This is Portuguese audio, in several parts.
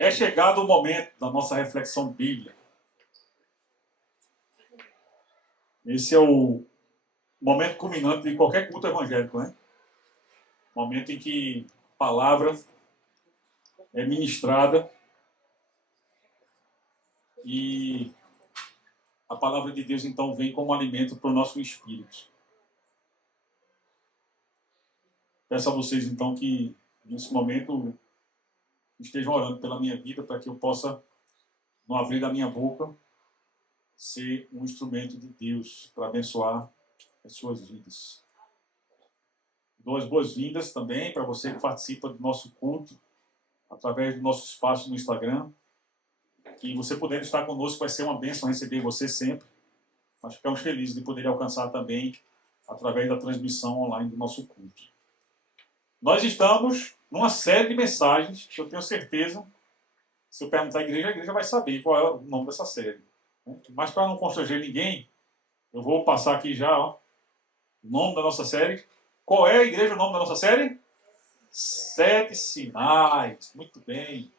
É chegado o momento da nossa reflexão bíblica. Esse é o momento culminante de qualquer culto evangélico, né? Momento em que a palavra é ministrada e a palavra de Deus, então, vem como alimento para o nosso espírito. Peço a vocês, então, que nesse momento estejam orando pela minha vida para que eu possa, no abrir da minha boca, ser um instrumento de Deus para abençoar as suas vidas. Dou as boas-vindas também para você que participa do nosso culto através do nosso espaço no Instagram. Que você puder estar conosco vai ser uma bênção receber você sempre. Nós ficamos felizes de poder alcançar também através da transmissão online do nosso culto. Nós estamos numa série de mensagens que eu tenho certeza, se eu perguntar à igreja, a igreja vai saber qual é o nome dessa série. Mas para não constranger ninguém, eu vou passar aqui já o nome da nossa série. Qual é, a igreja, o nome da nossa série? 7 sinais. Muito bem.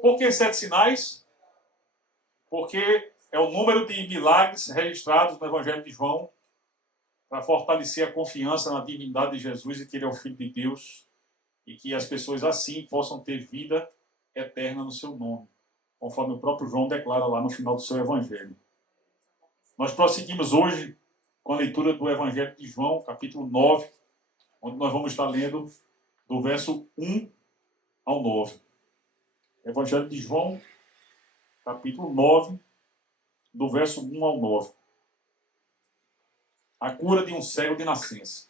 Por que 7 sinais? Porque é o número de milagres registrados no Evangelho de João para fortalecer a confiança na divindade de Jesus e que ele é o Filho de Deus e que as pessoas assim possam ter vida eterna no seu nome, conforme o próprio João declara lá no final do seu Evangelho. Nós prosseguimos hoje com a leitura do Evangelho de João, capítulo 9, onde nós vamos estar lendo do verso 1 ao 9. Evangelho de João, capítulo 9, do verso 1 ao 9. A cura de um cego de nascença.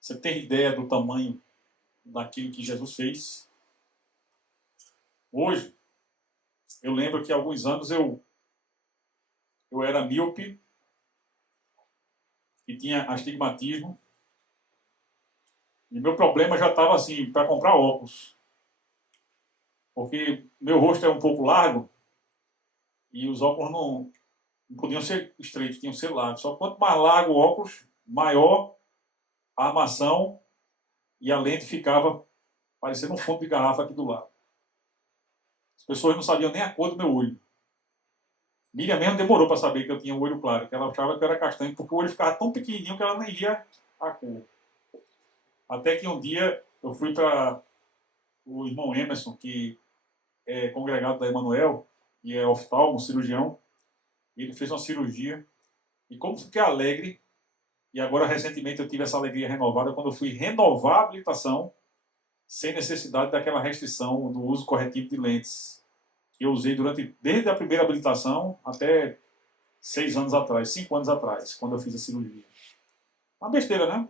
Você tem ideia do tamanho daquilo que Jesus fez? Hoje, eu lembro que há alguns anos eu era míope e tinha astigmatismo. E meu problema já estava assim, para comprar óculos. Porque meu rosto é um pouco largo e os óculos não podiam ser estreitos, tinham que ser largos. Só quanto mais largo o óculos, maior a armação e a lente ficava parecendo um fundo de garrafa aqui do lado. As pessoas não sabiam nem a cor do meu olho. Miriam mesmo demorou para saber que eu tinha o olho claro, que ela achava que eu era castanho, porque o olho ficava tão pequenininho que ela nem via a cor. Até que um dia eu fui para o irmão Emerson, que é congregado da Emanuel, e é oftalmo, cirurgião. Ele fez uma cirurgia. E como fiquei alegre, e agora recentemente eu tive essa alegria renovada, quando eu fui renovar a habilitação, sem necessidade daquela restrição do uso corretivo de lentes, que eu usei desde a primeira habilitação até 6 anos atrás, 5 anos atrás, quando eu fiz a cirurgia. Uma besteira, né?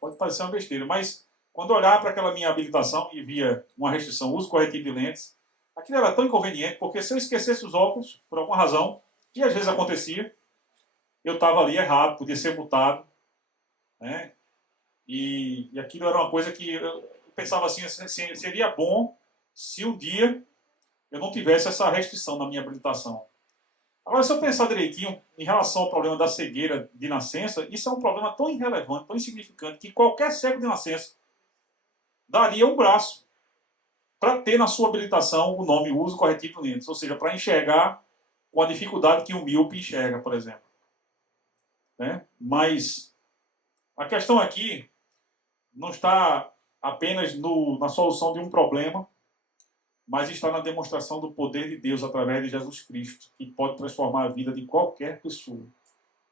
Pode parecer uma besteira, mas quando eu olhava para aquela minha habilitação e via uma restrição, uso corretivo de lentes, aquilo era tão inconveniente, porque se eu esquecesse os óculos, por alguma razão, e às vezes acontecia, eu estava ali errado, podia ser multado, né? E aquilo era uma coisa que eu pensava assim, seria bom se um dia eu não tivesse essa restrição na minha habilitação. Agora, se eu pensar direitinho em relação ao problema da cegueira de nascença, isso é um problema tão irrelevante, tão insignificante, que qualquer cego de nascença daria um braço para ter na sua habilitação o nome uso corretivo de lentes, ou seja, para enxergar com a dificuldade que o míope enxerga, por exemplo. Né? Mas a questão aqui não está apenas na solução de um problema, mas está na demonstração do poder de Deus através de Jesus Cristo, que pode transformar a vida de qualquer pessoa.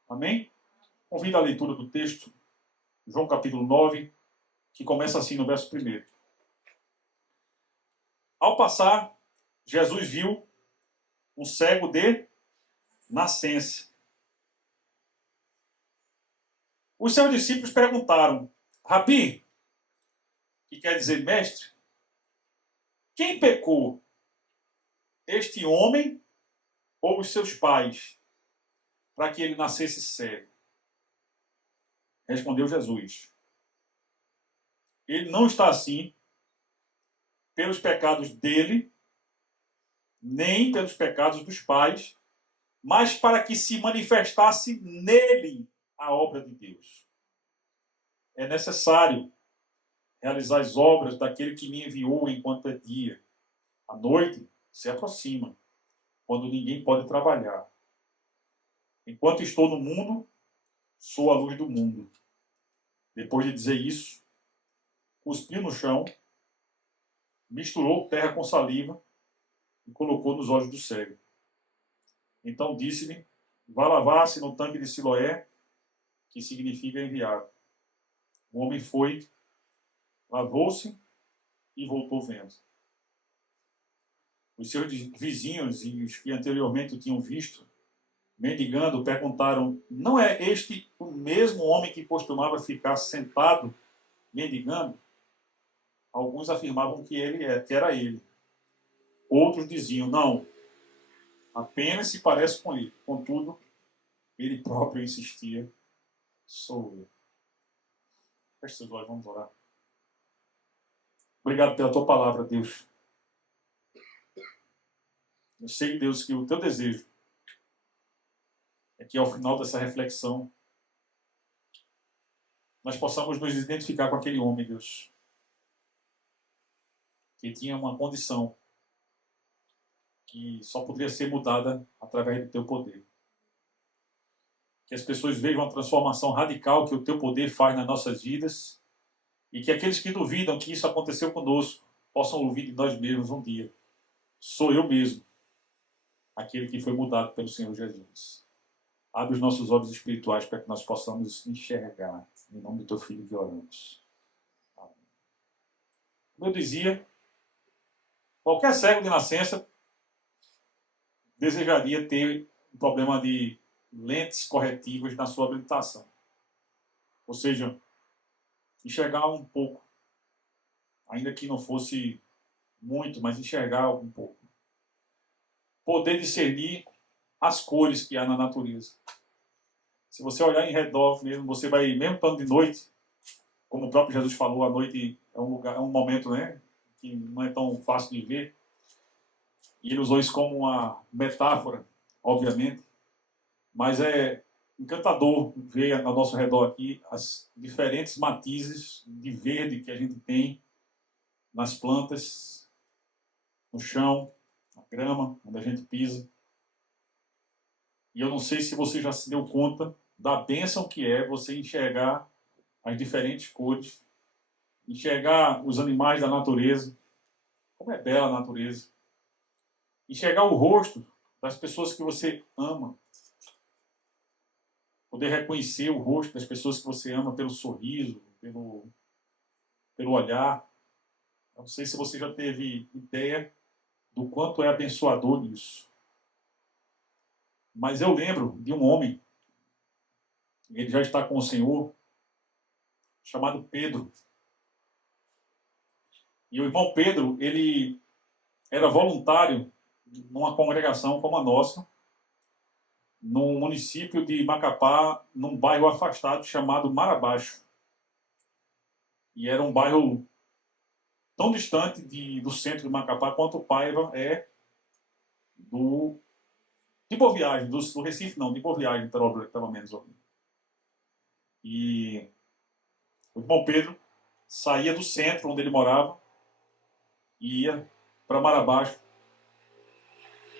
Amém? Convido a leitura do texto, João capítulo 9, que começa assim no verso 1. Ao passar, Jesus viu um cego de nascença. Os seus discípulos perguntaram: Rabi, que quer dizer mestre, quem pecou, este homem ou os seus pais, para que ele nascesse cego? Respondeu Jesus: ele não está assim pelos pecados dele, nem pelos pecados dos pais, mas para que se manifestasse nele a obra de Deus. É necessário realizar as obras daquele que me enviou enquanto é dia. A noite se aproxima, quando ninguém pode trabalhar. Enquanto estou no mundo, sou a luz do mundo. Depois de dizer isso, cuspiu no chão, misturou terra com saliva e colocou nos olhos do cego. Então disse-lhe: vá lavar-se no tanque de Siloé, que significa enviado. O homem foi, lavou-se e voltou vendo. Os seus vizinhos e os que anteriormente o tinham visto, mendigando, perguntaram: não é este o mesmo homem que costumava ficar sentado mendigando? Alguns afirmavam que era ele. Outros diziam: não, apenas se parece com ele. Contudo, ele próprio insistia: sou eu. Feche seus olhos, vamos orar. Obrigado pela tua palavra, Deus. Eu sei, Deus, que o teu desejo é que ao final dessa reflexão nós possamos nos identificar com aquele homem, Deus, que tinha uma condição que só poderia ser mudada através do teu poder. Que as pessoas vejam a transformação radical que o teu poder faz nas nossas vidas e que aqueles que duvidam que isso aconteceu conosco possam ouvir de nós mesmos um dia: sou eu mesmo aquele que foi mudado pelo Senhor Jesus. Abre os nossos olhos espirituais para que nós possamos enxergar. Em nome do teu Filho que oramos. Amém. Como eu dizia, qualquer cego de nascença desejaria ter um problema de lentes corretivas na sua habilitação. Ou seja, enxergar um pouco. Ainda que não fosse muito, mas enxergar um pouco. Poder discernir as cores que há na natureza. Se você olhar em redor mesmo, você vai, mesmo estando de noite, como o próprio Jesus falou, a noite é um lugar, é um momento, né, que não é tão fácil de ver. E ele usou isso como uma metáfora, obviamente, mas é encantador ver ao nosso redor aqui as diferentes matizes de verde que a gente tem nas plantas, no chão, na grama, onde a gente pisa. E eu não sei se você já se deu conta da bênção que é você enxergar as diferentes cores, enxergar os animais da natureza, como é bela a natureza, enxergar o rosto das pessoas que você ama, poder reconhecer o rosto das pessoas que você ama pelo sorriso, pelo olhar. Eu não sei se você já teve ideia do quanto é abençoador isso. Mas eu lembro de um homem, ele já está com o Senhor, chamado Pedro. E o irmão Pedro, ele era voluntário numa congregação como a nossa, no município de Macapá, num bairro afastado chamado Mar Abaixo. E era um bairro tão distante do centro de Macapá quanto Paiva é de Boa Viagem, do Recife não, de Boa Viagem, pelo menos. E o irmão Pedro saía do centro onde ele morava e ia para Mar Abaixo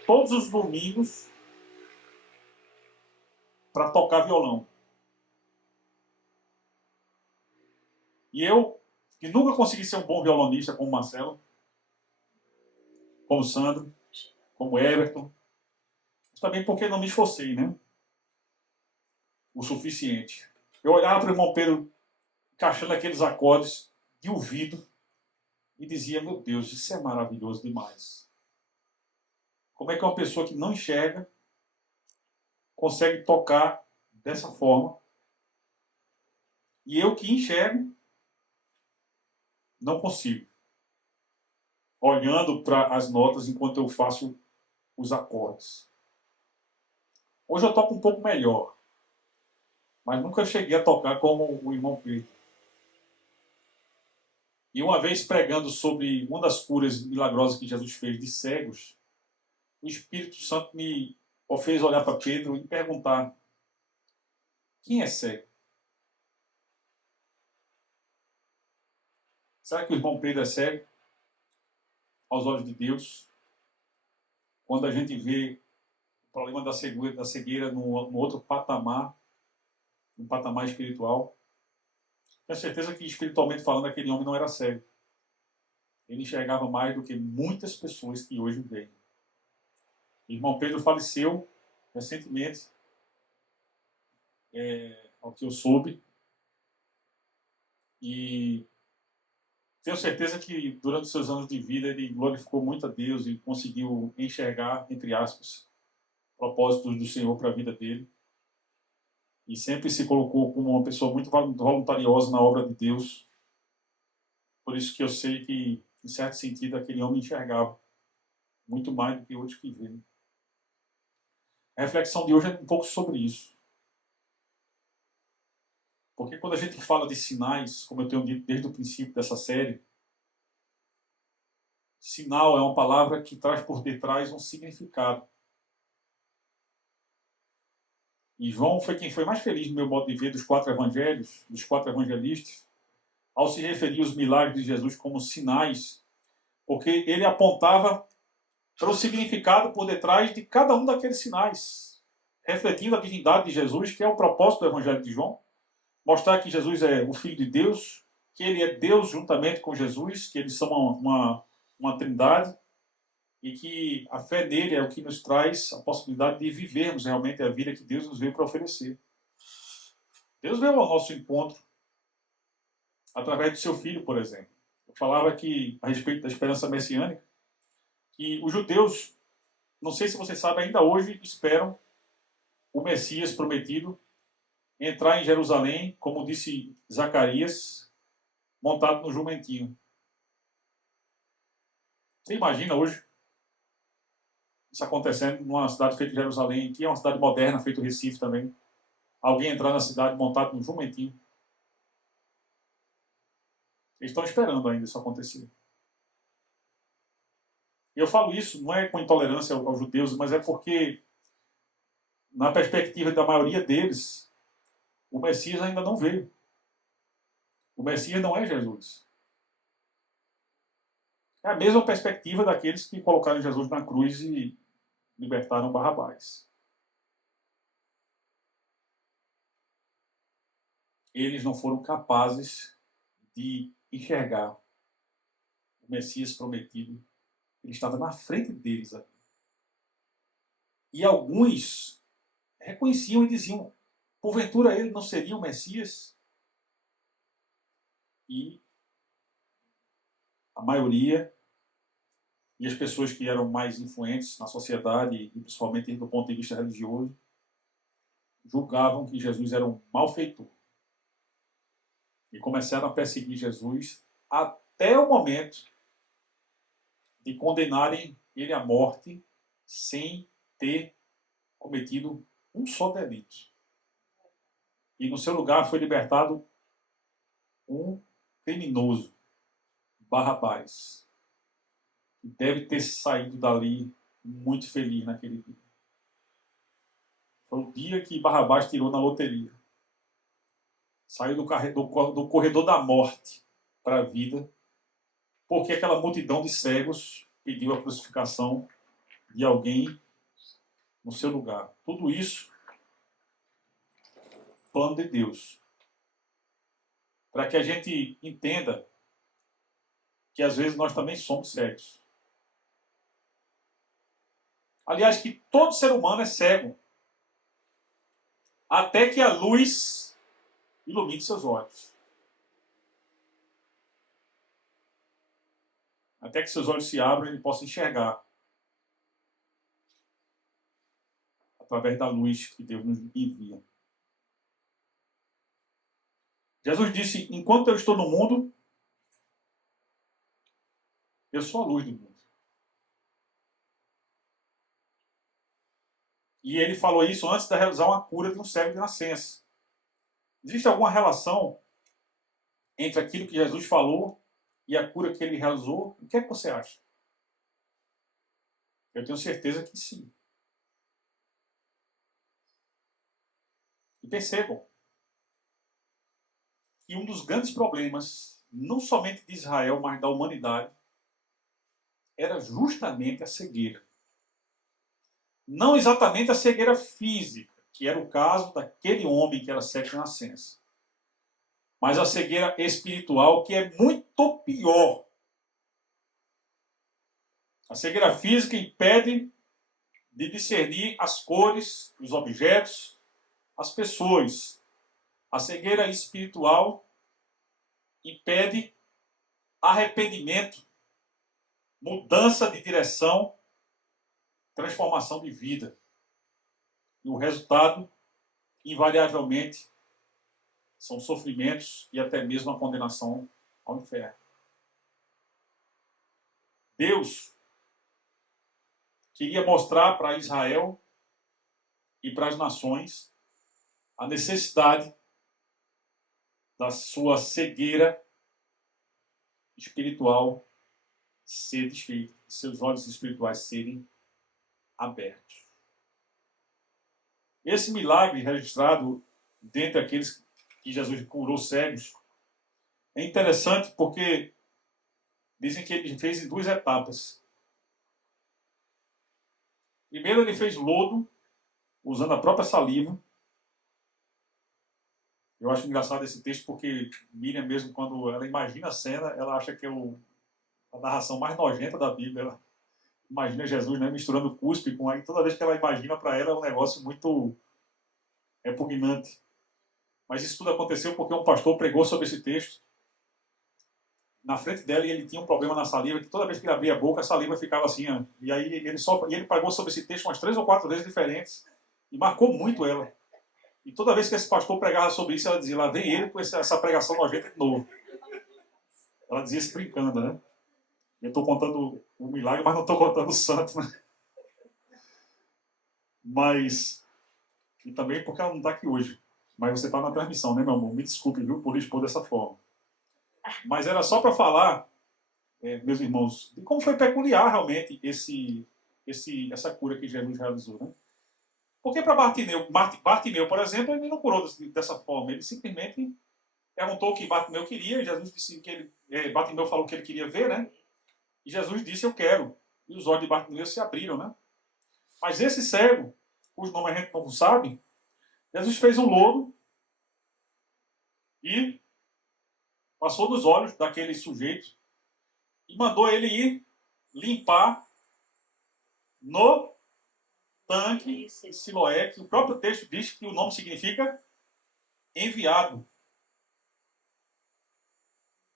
todos os domingos para tocar violão. E eu, que nunca consegui ser um bom violonista como o Marcelo, como o Sandro, como o Everton, mas também porque não me esforcei, né? O suficiente. Eu olhava para o irmão Pedro encaixando aqueles acordes de ouvido e dizia: meu Deus, isso é maravilhoso demais. Como é que uma pessoa que não enxerga consegue tocar dessa forma? E eu que enxergo, não consigo. Olhando para as notas enquanto eu faço os acordes. Hoje eu toco um pouco melhor, mas nunca cheguei a tocar como o irmão Pedro. E uma vez pregando sobre uma das curas milagrosas que Jesus fez de cegos, o Espírito Santo me fez olhar para Pedro e perguntar: quem é cego? Será que o irmão Pedro é cego aos olhos de Deus? Quando a gente vê o problema da cegueira no outro patamar, no patamar espiritual, tenho certeza que, espiritualmente falando, aquele homem não era cego. Ele enxergava mais do que muitas pessoas que hoje veem. O irmão Pedro faleceu recentemente, ao que eu soube, e tenho certeza que durante os seus anos de vida ele glorificou muito a Deus e conseguiu enxergar, entre aspas, propósitos do Senhor para a vida dele. E sempre se colocou como uma pessoa muito voluntariosa na obra de Deus. Por isso que eu sei que, em certo sentido, aquele homem enxergava muito mais do que outros que veem. A reflexão de hoje é um pouco sobre isso. Porque quando a gente fala de sinais, como eu tenho dito desde o princípio dessa série, sinal é uma palavra que traz por detrás um significado. E João foi quem foi mais feliz no meu modo de ver dos 4 evangelhos, dos 4 evangelistas, ao se referir aos milagres de Jesus como sinais, porque ele apontava para o significado por detrás de cada um daqueles sinais, refletindo a divindade de Jesus, que é o propósito do evangelho de João, mostrar que Jesus é o Filho de Deus, que ele é Deus juntamente com Jesus, que eles são uma trindade, e que a fé nele é o que nos traz a possibilidade de vivermos realmente a vida que Deus nos veio para oferecer. Deus veio ao nosso encontro através do seu Filho, por exemplo. Eu falava aqui a respeito da esperança messiânica, que os judeus, não sei se você sabe, ainda hoje esperam o Messias prometido entrar em Jerusalém, como disse Zacarias, montado no jumentinho. Você imagina hoje isso acontecendo numa cidade feita em Jerusalém, que é uma cidade moderna, feita em Recife também. Alguém entrar na cidade montado no jumentinho. Eles estão esperando ainda isso acontecer. E eu falo isso não é com intolerância aos judeus, mas é porque, na perspectiva da maioria deles, o Messias ainda não veio. O Messias não é Jesus. É a mesma perspectiva daqueles que colocaram Jesus na cruz e libertaram Barrabás. Eles não foram capazes de enxergar o Messias prometido. Ele estava na frente deles ali. E alguns reconheciam e diziam: porventura ele não seria o Messias? E a maioria, e as pessoas que eram mais influentes na sociedade, e principalmente do ponto de vista religioso, julgavam que Jesus era um malfeitor. E começaram a perseguir Jesus até o momento de condenarem ele à morte sem ter cometido um só delito. E no seu lugar foi libertado um criminoso, Barrabás, que deve ter saído dali muito feliz naquele dia. Foi o dia que Barrabás tirou na loteria. Saiu do corredor da morte para a vida, porque aquela multidão de cegos pediu a crucificação de alguém no seu lugar. Tudo isso, plano de Deus. Para que a gente entenda que às vezes nós também somos cegos. Aliás, que todo ser humano é cego. Até que a luz ilumine seus olhos. Até que seus olhos se abram e ele possa enxergar. Através da luz que Deus nos envia. Jesus disse: enquanto eu estou no mundo, eu sou a luz do mundo. E ele falou isso antes de realizar uma cura de um cego de nascença. Existe alguma relação entre aquilo que Jesus falou e a cura que ele realizou? O que é que você acha? Eu tenho certeza que sim. E percebam que um dos grandes problemas não somente de Israel, mas da humanidade, era justamente a cegueira. Não exatamente a cegueira física, que era o caso daquele homem que era cego de nascença, mas a cegueira espiritual, que é muito pior. A cegueira física impede de discernir as cores, os objetos, as pessoas. A cegueira espiritual impede arrependimento, mudança de direção, transformação de vida. E o resultado, invariavelmente, são sofrimentos e até mesmo a condenação ao inferno. Deus queria mostrar para Israel e para as nações a necessidade da sua cegueira espiritual ser desfeita, de seus olhos espirituais serem abertos. Esse milagre registrado dentre aqueles que Jesus curou cegos é interessante porque dizem que ele fez em 2 etapas. Primeiro ele fez lodo, usando a própria saliva. Eu acho engraçado esse texto porque Miriam mesmo, quando ela imagina a cena, ela acha que é a narração mais nojenta da Bíblia. Ela imagina Jesus, né, misturando cuspe com aí. Toda vez que ela imagina, para ela é um negócio muito repugnante. Mas isso tudo aconteceu porque um pastor pregou sobre esse texto na frente dela e ele tinha um problema na saliva, que toda vez que ele abria a boca, a saliva ficava assim. Ó, e aí ele pregou sobre esse texto umas 3 ou 4 vezes diferentes e marcou muito ela. E toda vez que esse pastor pregava sobre isso, ela dizia, lá vem ele com essa pregação nojenta de novo. Ela dizia isso brincando, né? Eu estou contando o milagre, mas não estou contando o santo, né? Mas, e também porque ela não está aqui hoje. Mas você está na transmissão, né, meu amor? Me desculpe, viu, por expor dessa forma. Mas era só para falar, meus irmãos, de como foi peculiar realmente essa cura que Jesus realizou, né? Porque para Bartimeu, por exemplo, ele não curou dessa forma. Ele simplesmente perguntou o que Bartimeu queria, e Jesus disse que Bartimeu falou que ele queria ver, né? E Jesus disse, eu quero. E os olhos de Bartimeu se abriram, né? Mas esse cego, cujo nome a gente não sabe, Jesus fez um lodo e passou nos olhos daquele sujeito e mandou ele ir limpar no tanque de Siloé, que o próprio texto diz que o nome significa enviado.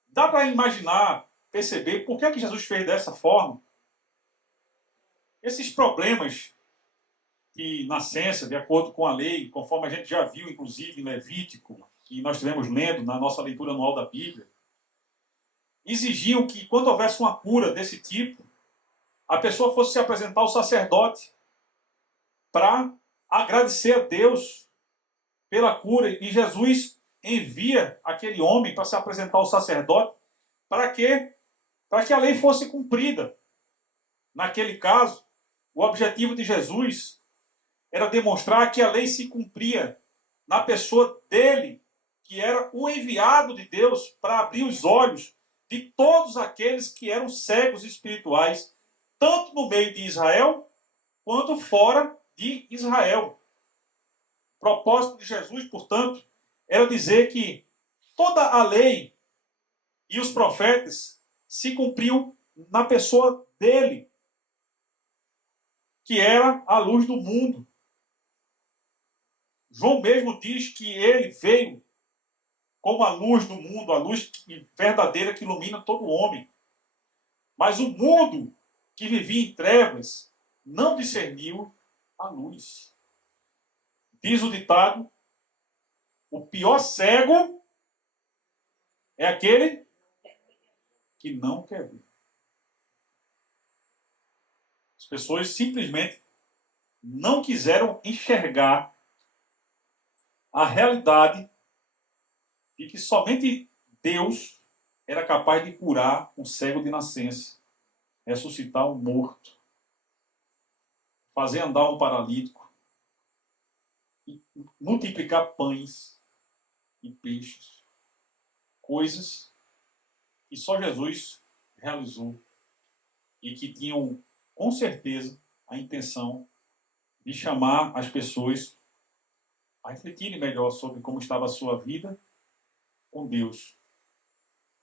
Dá para imaginar, perceber por que Jesus fez dessa forma? Esses problemas de nascença, de acordo com a lei, conforme a gente já viu, inclusive, em Levítico, que nós tivemos lendo na nossa leitura anual da Bíblia, exigiam que, quando houvesse uma cura desse tipo, a pessoa fosse se apresentar ao sacerdote para agradecer a Deus pela cura. E Jesus envia aquele homem para se apresentar ao sacerdote. Para quê? Para que a lei fosse cumprida. Naquele caso, o objetivo de Jesus era demonstrar que a lei se cumpria na pessoa dele, que era o enviado de Deus para abrir os olhos de todos aqueles que eram cegos espirituais, tanto no meio de Israel, quanto fora de Israel. O propósito de Jesus, portanto, era dizer que toda a lei e os profetas se cumpriam na pessoa dele, que era a luz do mundo. João mesmo diz que ele veio como a luz do mundo, a luz verdadeira que ilumina todo homem. Mas o mundo que vivia em trevas não discerniu a luz. Diz o ditado, o pior cego é aquele que não quer ver. As pessoas simplesmente não quiseram enxergar a realidade de que somente Deus era capaz de curar um cego de nascença, ressuscitar um morto, fazer andar um paralítico, e multiplicar pães e peixes, coisas que só Jesus realizou e que tinham, com certeza, a intenção de chamar as pessoas a refletirem melhor sobre como estava a sua vida com Deus.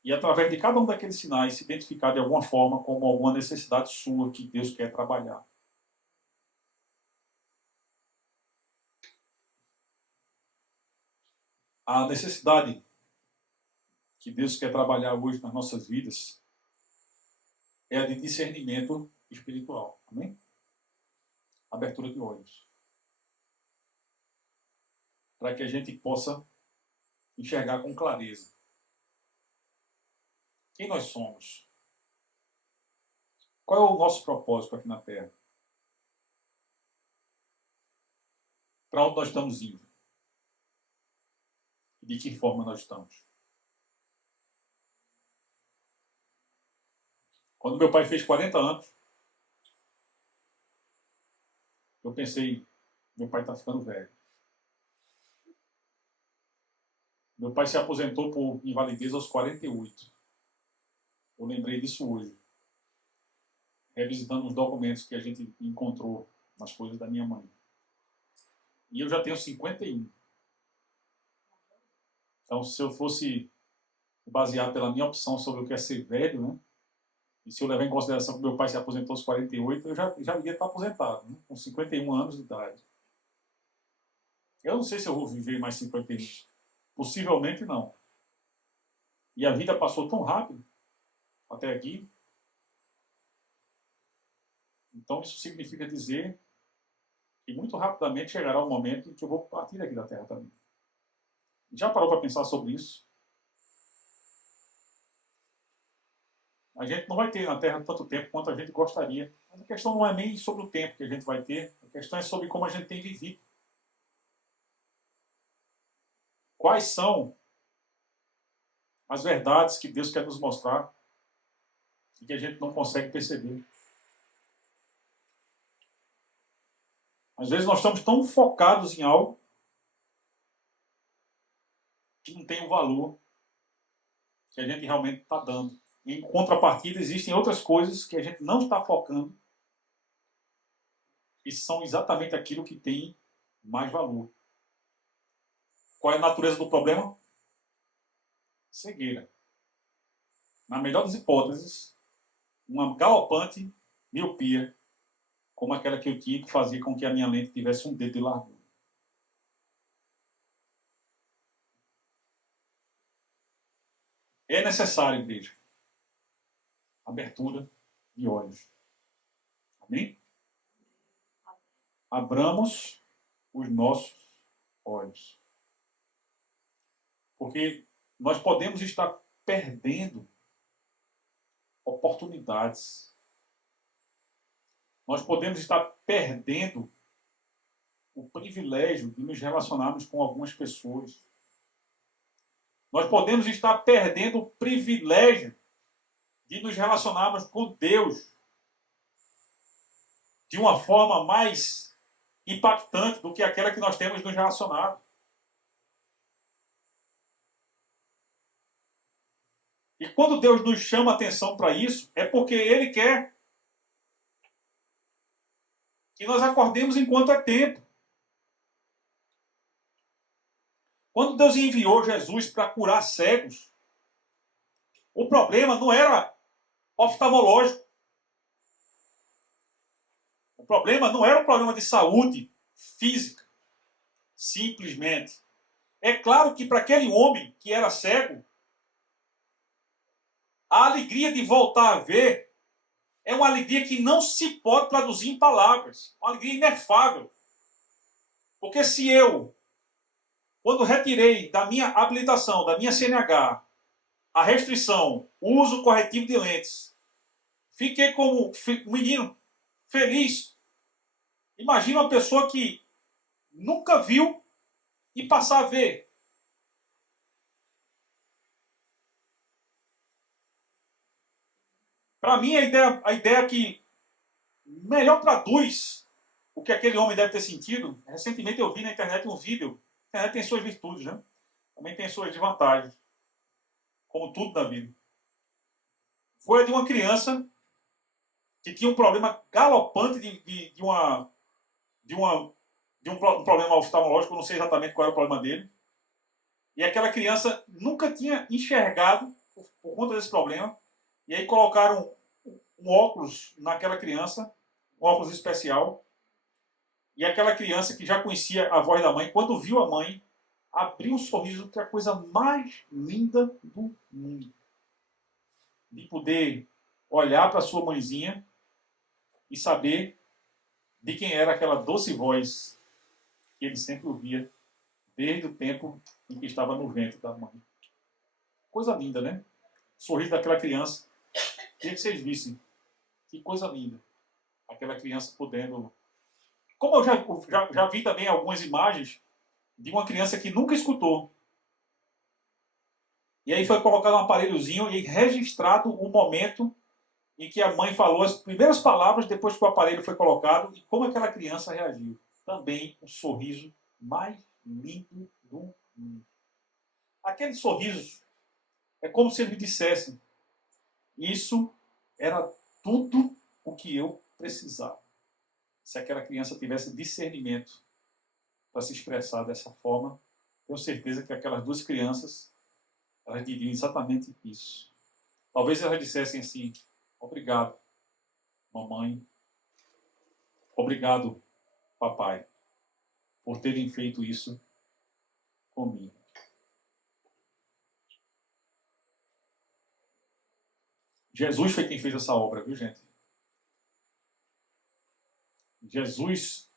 E através de cada um daqueles sinais se identificar de alguma forma como alguma necessidade sua que Deus quer trabalhar. A necessidade que Deus quer trabalhar hoje nas nossas vidas é a de discernimento espiritual. Amém? Abertura de olhos. Para que a gente possa enxergar com clareza quem nós somos. Qual é o nosso propósito aqui na Terra? Para onde nós estamos indo? E de que forma nós estamos? Quando meu pai fez 40 anos, eu pensei, meu pai está ficando velho. Meu pai se aposentou por invalidez aos 48. Eu lembrei disso hoje, revisitando os documentos que a gente encontrou nas coisas da minha mãe. E eu já tenho 51. Então, se eu fosse basear pela minha opção sobre o que é ser velho, né? E se eu levar em consideração que meu pai se aposentou aos 48, eu já iria estar aposentado, né? Com 51 anos de idade. Eu não sei se eu vou viver mais 51. Possivelmente não. E a vida passou tão rápido até aqui. Então isso significa dizer que muito rapidamente chegará o momento em que eu vou partir daqui da Terra também. Já parou para pensar sobre isso? A gente não vai ter na Terra tanto tempo quanto a gente gostaria. Mas a questão não é nem sobre o tempo que a gente vai ter, a questão é sobre como a gente tem vivido. Quais são as verdades que Deus quer nos mostrar e que a gente não consegue perceber. Às vezes nós estamos tão focados em algo que não tem o valor que a gente realmente está dando. Em contrapartida, existem outras coisas que a gente não está focando e são exatamente aquilo que tem mais valor. Qual é a natureza do problema? Cegueira. Na melhor das hipóteses, uma galopante miopia, como aquela que eu tinha, que fazia com que a minha lente tivesse um dedo de largura. É necessário, igreja, abertura de olhos. Amém? Abramos os nossos olhos. Porque nós podemos estar perdendo oportunidades. Nós podemos estar perdendo o privilégio de nos relacionarmos com algumas pessoas. Nós podemos estar perdendo o privilégio de nos relacionarmos com Deus de uma forma mais impactante do que aquela que nós temos nos relacionado. E quando Deus nos chama a atenção para isso, é porque Ele quer que nós acordemos enquanto é tempo. Quando Deus enviou Jesus para curar cegos, o problema não era oftalmológico. O problema não era um problema de saúde física, simplesmente. É claro que para aquele homem que era cego, a alegria de voltar a ver é uma alegria que não se pode traduzir em palavras. Uma alegria inefável. Porque se eu, quando retirei da minha habilitação, da minha CNH, a restrição, o uso corretivo de lentes, fiquei como um menino feliz. Imagina uma pessoa que nunca viu e passar a ver. Para mim, a ideia que melhor traduz o que aquele homem deve ter sentido, recentemente eu vi na internet um vídeo. A internet tem suas virtudes, né? Também tem suas desvantagens, como tudo na vida. foi a de uma criança que tinha um problema galopante um problema oftalmológico, eu não sei exatamente qual era o problema dele. E aquela criança nunca tinha enxergado por conta desse problema. E aí colocaram um óculos naquela criança, um óculos especial. E aquela criança que já conhecia a voz da mãe, quando viu a mãe, abriu um sorriso, que é a coisa mais linda do mundo. De poder olhar para sua mãezinha e saber de quem era aquela doce voz que ele sempre ouvia desde o tempo em que estava no ventre da mãe. Coisa linda, né? O sorriso daquela criança. Queria que vocês vissem. Que coisa linda. Aquela criança podendo... Como eu já vi também algumas imagens de uma criança que nunca escutou. E aí foi colocado um aparelhozinho e registrado o momento em que a mãe falou as primeiras palavras depois que o aparelho foi colocado e como aquela criança reagiu. Também um sorriso mais lindo do mundo. Aquele sorriso é como se ele me dissesse: isso era tudo o que eu precisava. Se aquela criança tivesse discernimento para se expressar dessa forma, tenho certeza que aquelas duas crianças, elas diriam exatamente isso. Talvez elas dissessem assim: obrigado, mamãe. Obrigado, papai, por terem feito isso comigo. Jesus foi quem fez essa obra, viu, gente? Jesus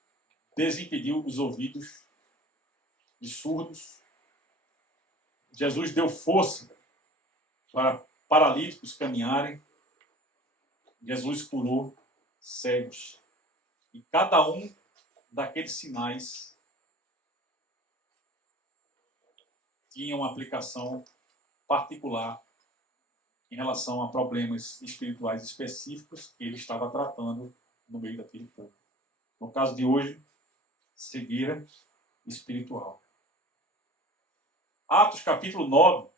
desimpediu os ouvidos de surdos. Jesus deu força para paralíticos caminharem. Jesus curou cegos. E cada um daqueles sinais tinha uma aplicação particular em relação a problemas espirituais específicos que ele estava tratando no meio daquele povo. No caso de hoje, cegueira espiritual. Atos capítulo 9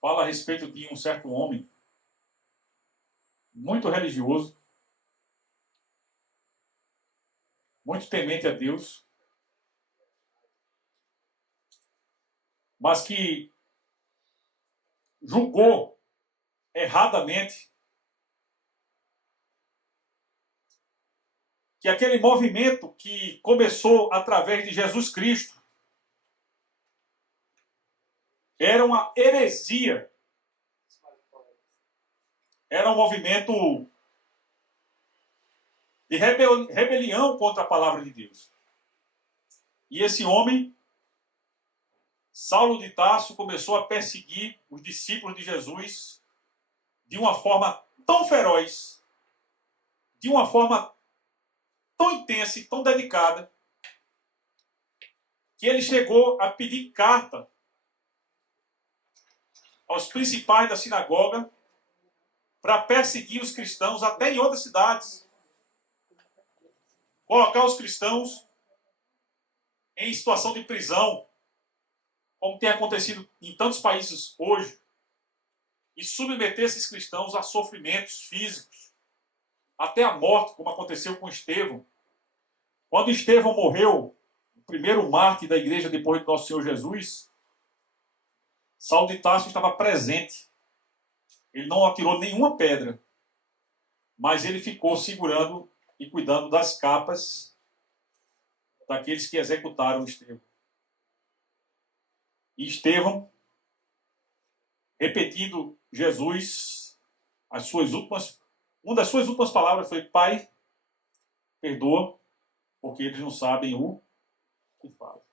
fala a respeito de um certo homem muito religioso, muito temente a Deus, mas que julgou erradamente que aquele movimento que começou através de Jesus Cristo era uma heresia, era um movimento de rebelião contra a palavra de Deus. E esse homem, Saulo de Tarso, começou a perseguir os discípulos de Jesus de uma forma tão feroz, de uma forma tão intensa e tão dedicada, que ele chegou a pedir carta aos principais da sinagoga para perseguir os cristãos até em outras cidades. Colocar os cristãos em situação de prisão, como tem acontecido em tantos países hoje, e submeter esses cristãos a sofrimentos físicos, até a morte, como aconteceu com Estevão. Quando Estevão morreu, o primeiro mártir da igreja depois do nosso Senhor Jesus, Saulo de Tarso estava presente. Ele não atirou nenhuma pedra, mas ele ficou segurando e cuidando das capas daqueles que executaram Estevão. E Estevão, repetindo Jesus, uma das suas últimas palavras foi: Pai, perdoa, porque eles não sabem o que fazem.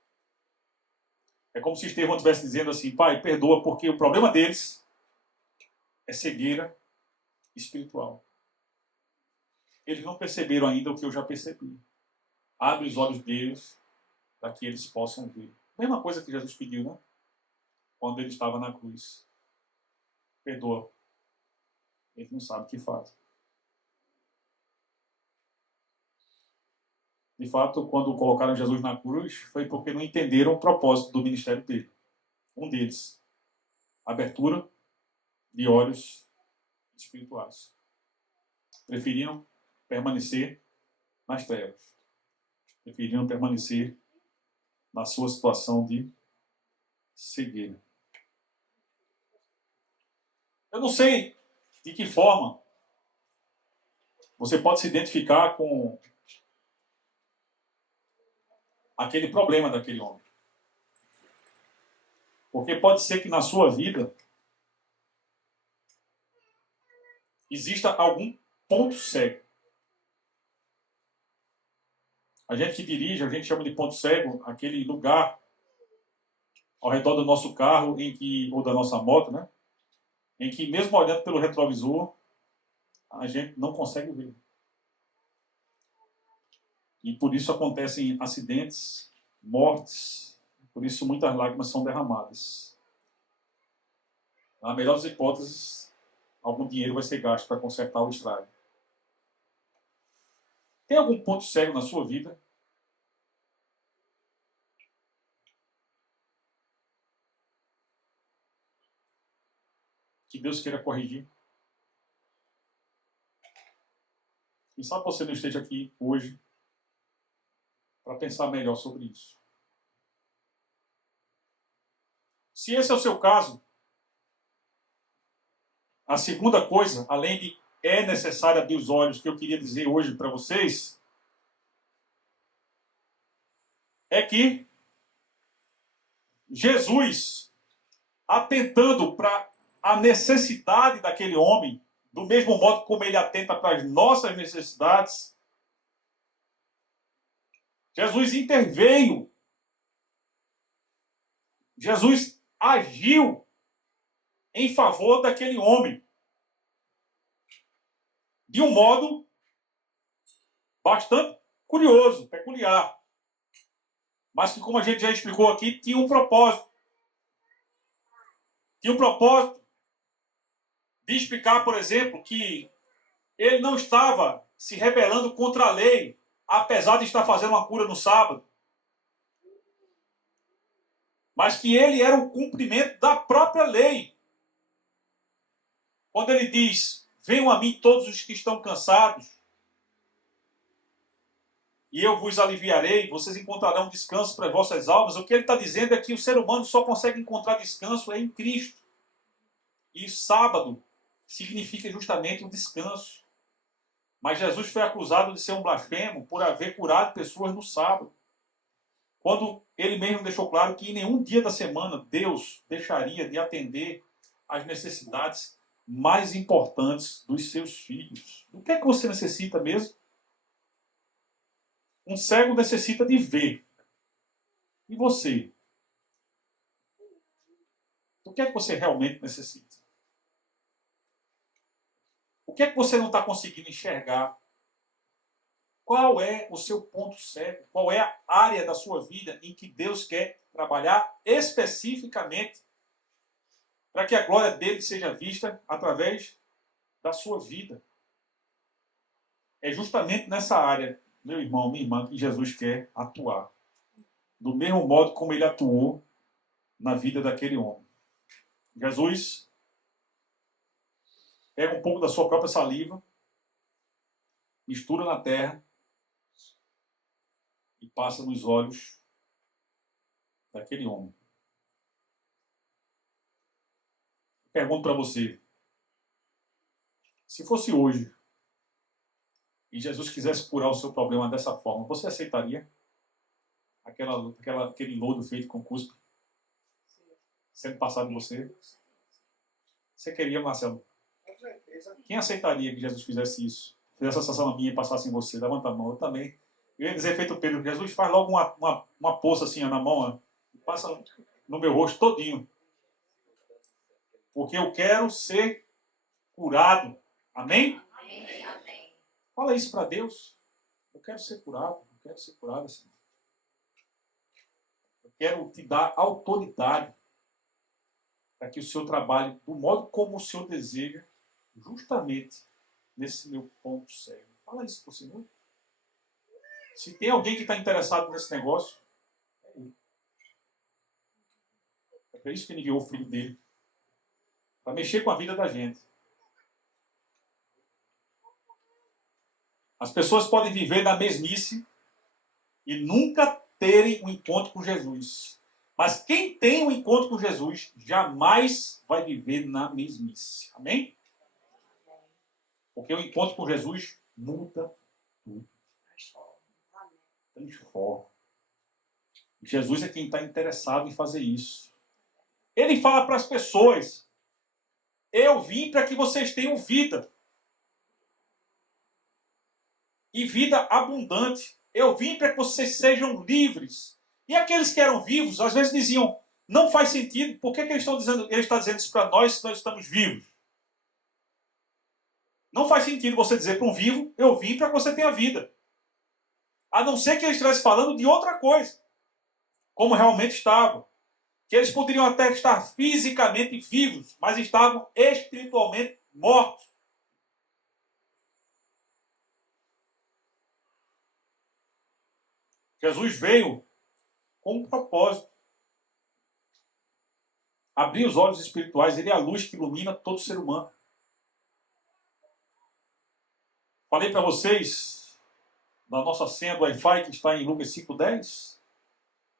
É como se Estevão estivesse dizendo assim: Pai, perdoa, porque o problema deles é cegueira espiritual. Eles não perceberam ainda o que eu já percebi. Abre os olhos deles para que eles possam ver. Mesma coisa que Jesus pediu, né? Quando ele estava na cruz. Perdoa. Eles não sabem o que fazem. De fato, quando colocaram Jesus na cruz, foi porque não entenderam o propósito do ministério dele. Um deles, abertura de olhos espirituais. Preferiram permanecer nas trevas. Preferiram permanecer na sua situação de cegueira. Eu não sei de que forma você pode se identificar com aquele problema daquele homem. Porque pode ser que na sua vida exista algum ponto cego. A gente que dirige, a gente chama de ponto cego aquele lugar ao redor do nosso carro ou da nossa moto, né? Em que mesmo olhando pelo retrovisor, a gente não consegue ver. E por isso acontecem acidentes, mortes, por isso muitas lágrimas são derramadas. Na melhor das hipóteses, algum dinheiro vai ser gasto para consertar o estrago. Tem algum ponto cego na sua vida? Que Deus queira corrigir? Quem sabe você não esteja aqui hoje para pensar melhor sobre isso. Se esse é o seu caso, a segunda coisa, além de é necessário abrir os olhos, que eu queria dizer hoje para vocês, é que Jesus, atentando para a necessidade daquele homem, do mesmo modo como ele atenta para as nossas necessidades, Jesus interveio. Jesus agiu em favor daquele homem de um modo bastante curioso, peculiar. Mas que, como a gente já explicou aqui, tinha um propósito. Tinha um propósito de explicar, por exemplo, que ele não estava se rebelando contra a lei, apesar de estar fazendo uma cura no sábado. Mas que ele era o cumprimento da própria lei. Quando ele diz, venham a mim todos os que estão cansados, e eu vos aliviarei, vocês encontrarão descanso para as vossas almas. O que ele está dizendo é que o ser humano só consegue encontrar descanso em Cristo. E sábado significa justamente um descanso. Mas Jesus foi acusado de ser um blasfemo por haver curado pessoas no sábado. Quando ele mesmo deixou claro que em nenhum dia da semana Deus deixaria de atender às necessidades mais importantes dos seus filhos. O que é que você necessita mesmo? Um cego necessita de ver. E você? O que é que você realmente necessita? O que é que você não está conseguindo enxergar? Qual é o seu ponto cego? Qual é a área da sua vida em que Deus quer trabalhar especificamente para que a glória dele seja vista através da sua vida? É justamente nessa área, meu irmão, minha irmã, que Jesus quer atuar. Do mesmo modo como ele atuou na vida daquele homem. Jesus pega um pouco da sua própria saliva, mistura na terra e passa nos olhos daquele homem. Pergunto para você, se fosse hoje e Jesus quisesse curar o seu problema dessa forma, você aceitaria aquele lodo feito com cuspe sendo passado em você? Você queria, Marcelo? Quem aceitaria que Jesus fizesse isso? Fizesse essa ação minha e passasse em você? Levanta a mão. Eu também. Eu ia dizer feito Pedro, Jesus faz logo uma poça assim ó, na mão, ó, e passa no meu rosto todinho. Porque eu quero ser curado. Amém? Amém. Fala isso para Deus. Eu quero ser curado. Eu quero ser curado, Senhor. Eu quero te dar autoridade para que o Senhor trabalhe do modo como o Senhor deseja, justamente nesse meu ponto cego. Fala isso para o Senhor. Se tem alguém que está interessado nesse negócio, é ele. É por isso que ele enviou o filho dele, para mexer com a vida da gente. As pessoas podem viver na mesmice e nunca terem um encontro com Jesus. Mas quem tem um encontro com Jesus jamais vai viver na mesmice. Amém? Porque o encontro com Jesus muda tudo. Transforma. Jesus é quem está interessado em fazer isso. Ele fala para as pessoas: eu vim para que vocês tenham vida. E vida abundante. Eu vim para que vocês sejam livres. E aqueles que eram vivos, às vezes diziam: não faz sentido, por que ele está dizendo isso para nós se nós estamos vivos? Não faz sentido você dizer para um vivo: eu vim para que você tenha vida. A não ser que ele estivesse falando de outra coisa, como realmente estava. Que eles poderiam até estar fisicamente vivos, mas estavam espiritualmente mortos. Jesus veio com um propósito. Abrir os olhos espirituais. Ele é a luz que ilumina todo ser humano. Falei para vocês da nossa senha do Wi-Fi que está em Lucas 5:10,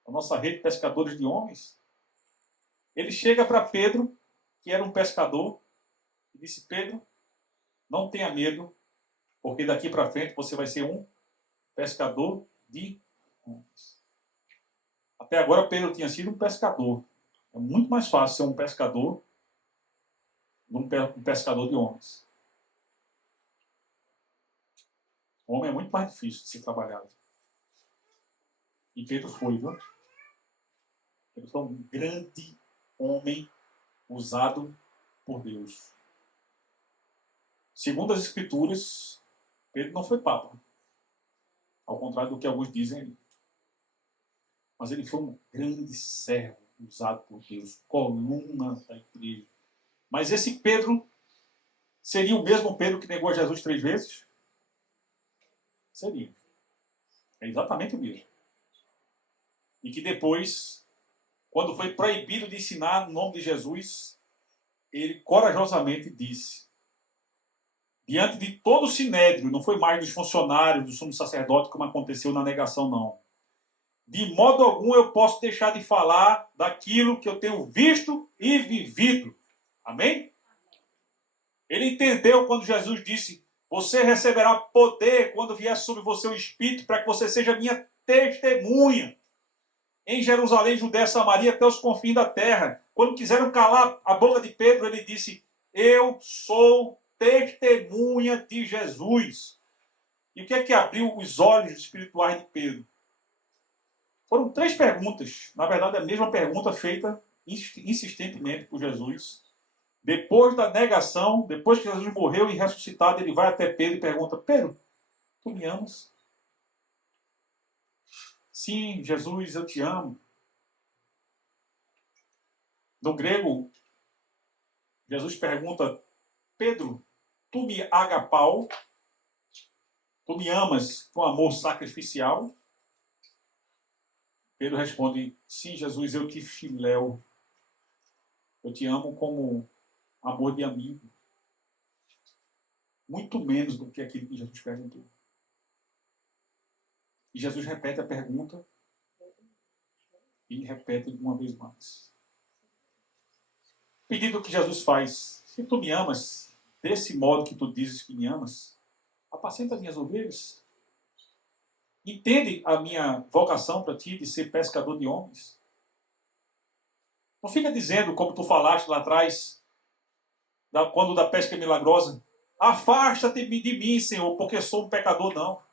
a nossa rede de pescadores de homens. Ele chega para Pedro, que era um pescador, e disse: Pedro, não tenha medo, porque daqui para frente você vai ser um pescador de homens. Até agora Pedro tinha sido um pescador. É muito mais fácil ser um pescador do que um pescador de homens. O homem é muito mais difícil de ser trabalhado. E Pedro foi, viu? Ele foi um grande homem usado por Deus. Segundo as Escrituras, Pedro não foi papa. Ao contrário do que alguns dizem. Mas ele foi um grande servo usado por Deus. Coluna da igreja. Mas esse Pedro seria o mesmo Pedro que negou a Jesus 3 vezes? Seria. É exatamente o mesmo. E que depois, quando foi proibido de ensinar no nome de Jesus, ele corajosamente disse, diante de todo o sinédrio, não foi mais dos funcionários, do sumo sacerdote, como aconteceu na negação, não. De modo algum eu posso deixar de falar daquilo que eu tenho visto e vivido. Amém? Ele entendeu quando Jesus disse: você receberá poder quando vier sobre você o Espírito, para que você seja minha testemunha. Em Jerusalém, Judéia, Samaria, até os confins da terra. Quando quiseram calar a boca de Pedro, ele disse: eu sou testemunha de Jesus. E o que é que abriu os olhos espirituais de Pedro? Foram 3 perguntas. Na verdade, a mesma pergunta feita insistentemente por Jesus. Depois da negação, depois que Jesus morreu e ressuscitado, ele vai até Pedro e pergunta: Pedro, tu me amas? Sim, Jesus, eu te amo. No grego, Jesus pergunta: Pedro, tu me agapau? Tu me amas com amor sacrificial? Pedro responde: sim, Jesus, eu te filéu. Eu te amo como amor de amigo. Muito menos do que aquilo que Jesus perguntou. E Jesus repete a pergunta e repete uma vez mais. O pedido que Jesus faz: se tu me amas desse modo que tu dizes que me amas, apacenta as minhas ovelhas. Entende a minha vocação para ti de ser pescador de homens? Não fica dizendo, como tu falaste lá atrás, quando da pesca milagrosa: afasta-te de mim, Senhor, porque sou um pecador. Não.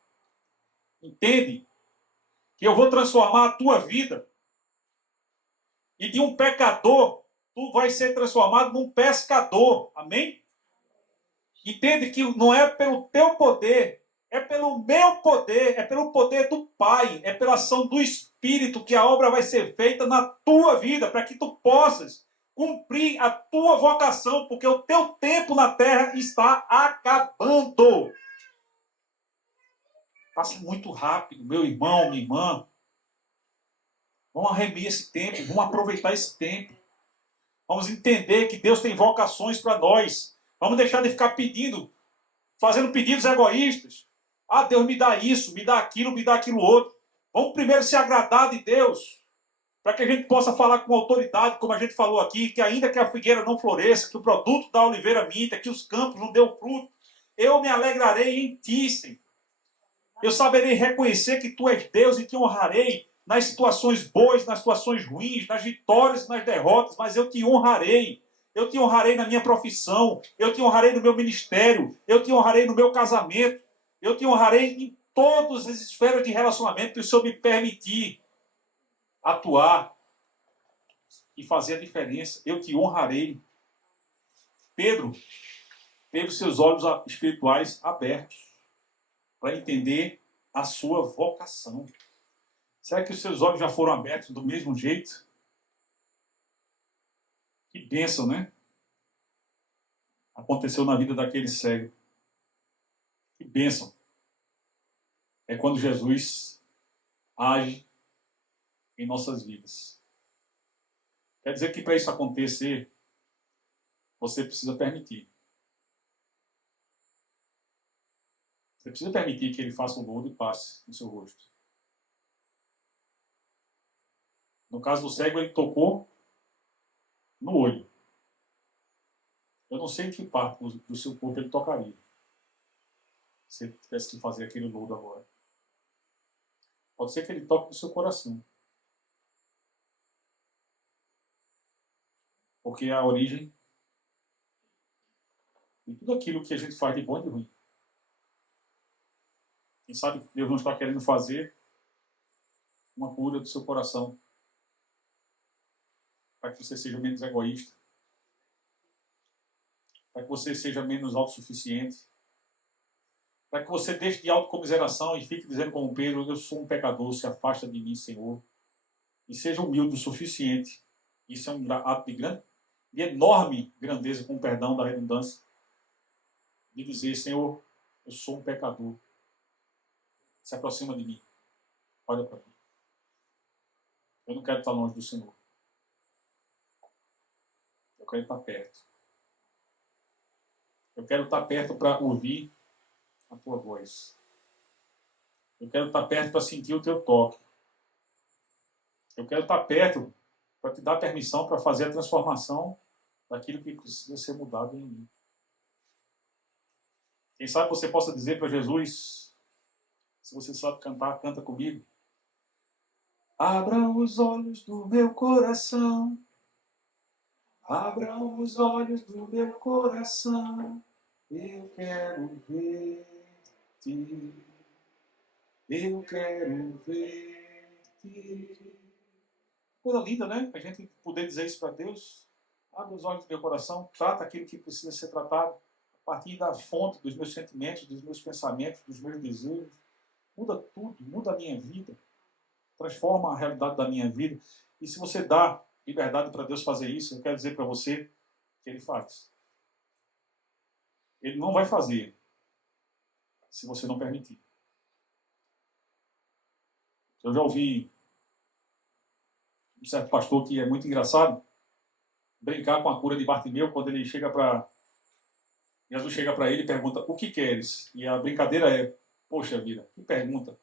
Entende que eu vou transformar a tua vida. E de um pecador, tu vai ser transformado num pescador. Amém? Entende que não é pelo teu poder, é pelo meu poder, é pelo poder do Pai, é pela ação do Espírito que a obra vai ser feita na tua vida, para que tu possas cumprir a tua vocação, porque o teu tempo na terra está acabando. Passa muito rápido, meu irmão, minha irmã. Vamos arremir esse tempo, vamos aproveitar esse tempo. Vamos entender que Deus tem vocações para nós. Vamos deixar de ficar pedindo, fazendo pedidos egoístas. Ah, Deus me dá isso, me dá aquilo outro. Vamos primeiro se agradar de Deus, para que a gente possa falar com autoridade, como a gente falou aqui, que ainda que a figueira não floresça, que o produto da oliveira minta, que os campos não dêem fruto, eu me alegrarei em ti, Senhor. Eu saberei reconhecer que tu és Deus e te honrarei nas situações boas, nas situações ruins, nas vitórias e nas derrotas, mas eu te honrarei. Eu te honrarei na minha profissão, eu te honrarei no meu ministério, eu te honrarei no meu casamento, eu te honrarei em todas as esferas de relacionamento que o Senhor me permitir atuar e fazer a diferença. Eu te honrarei. Pedro teve seus olhos espirituais abertos para entender a sua vocação. Será que os seus olhos já foram abertos do mesmo jeito? Que bênção, né? Aconteceu na vida daquele cego. Que bênção. É quando Jesus age em nossas vidas. Quer dizer que para isso acontecer, você precisa permitir. Você precisa permitir que ele faça o lodo e passe no seu rosto. No caso do cego, ele tocou no olho. Eu não sei em que parte do seu corpo ele tocaria. Se ele tivesse que fazer aquele lodo agora. Pode ser que ele toque no seu coração. Porque é a origem de tudo aquilo que a gente faz de bom e de ruim. Quem sabe que Deus não está querendo fazer uma cura do seu coração. Para que você seja menos egoísta. Para que você seja menos autossuficiente. Para que você deixe de autocomiseração e fique dizendo como Pedro, eu sou um pecador, se afasta de mim, Senhor. E seja humilde o suficiente. Isso é um ato de enorme grandeza, com perdão da redundância, de dizer, Senhor, eu sou um pecador. Se aproxima de mim. Olha para mim. Eu não quero estar longe do Senhor. Eu quero estar perto. Eu quero estar perto para ouvir a tua voz. Eu quero estar perto para sentir o teu toque. Eu quero estar perto para te dar permissão para fazer a transformação daquilo que precisa ser mudado em mim. Quem sabe você possa dizer para Jesus, se você sabe cantar, canta comigo. Abra os olhos do meu coração. Abra os olhos do meu coração. Eu quero ver-te. Eu quero ver-te. Coisa linda, né? A gente poder dizer isso para Deus. Abre os olhos do meu coração. Trata aquilo que precisa ser tratado a partir da fonte dos meus sentimentos, dos meus pensamentos, dos meus desejos. Muda tudo. Muda a minha vida. Transforma a realidade da minha vida. E se você dá liberdade para Deus fazer isso, eu quero dizer para você que Ele faz. Ele não vai fazer se você não permitir. Eu já ouvi um certo pastor que é muito engraçado brincar com a cura de Bartimeu quando ele chega para... Jesus chega para ele e pergunta, o que queres? E a brincadeira é, poxa vida, que pergunta?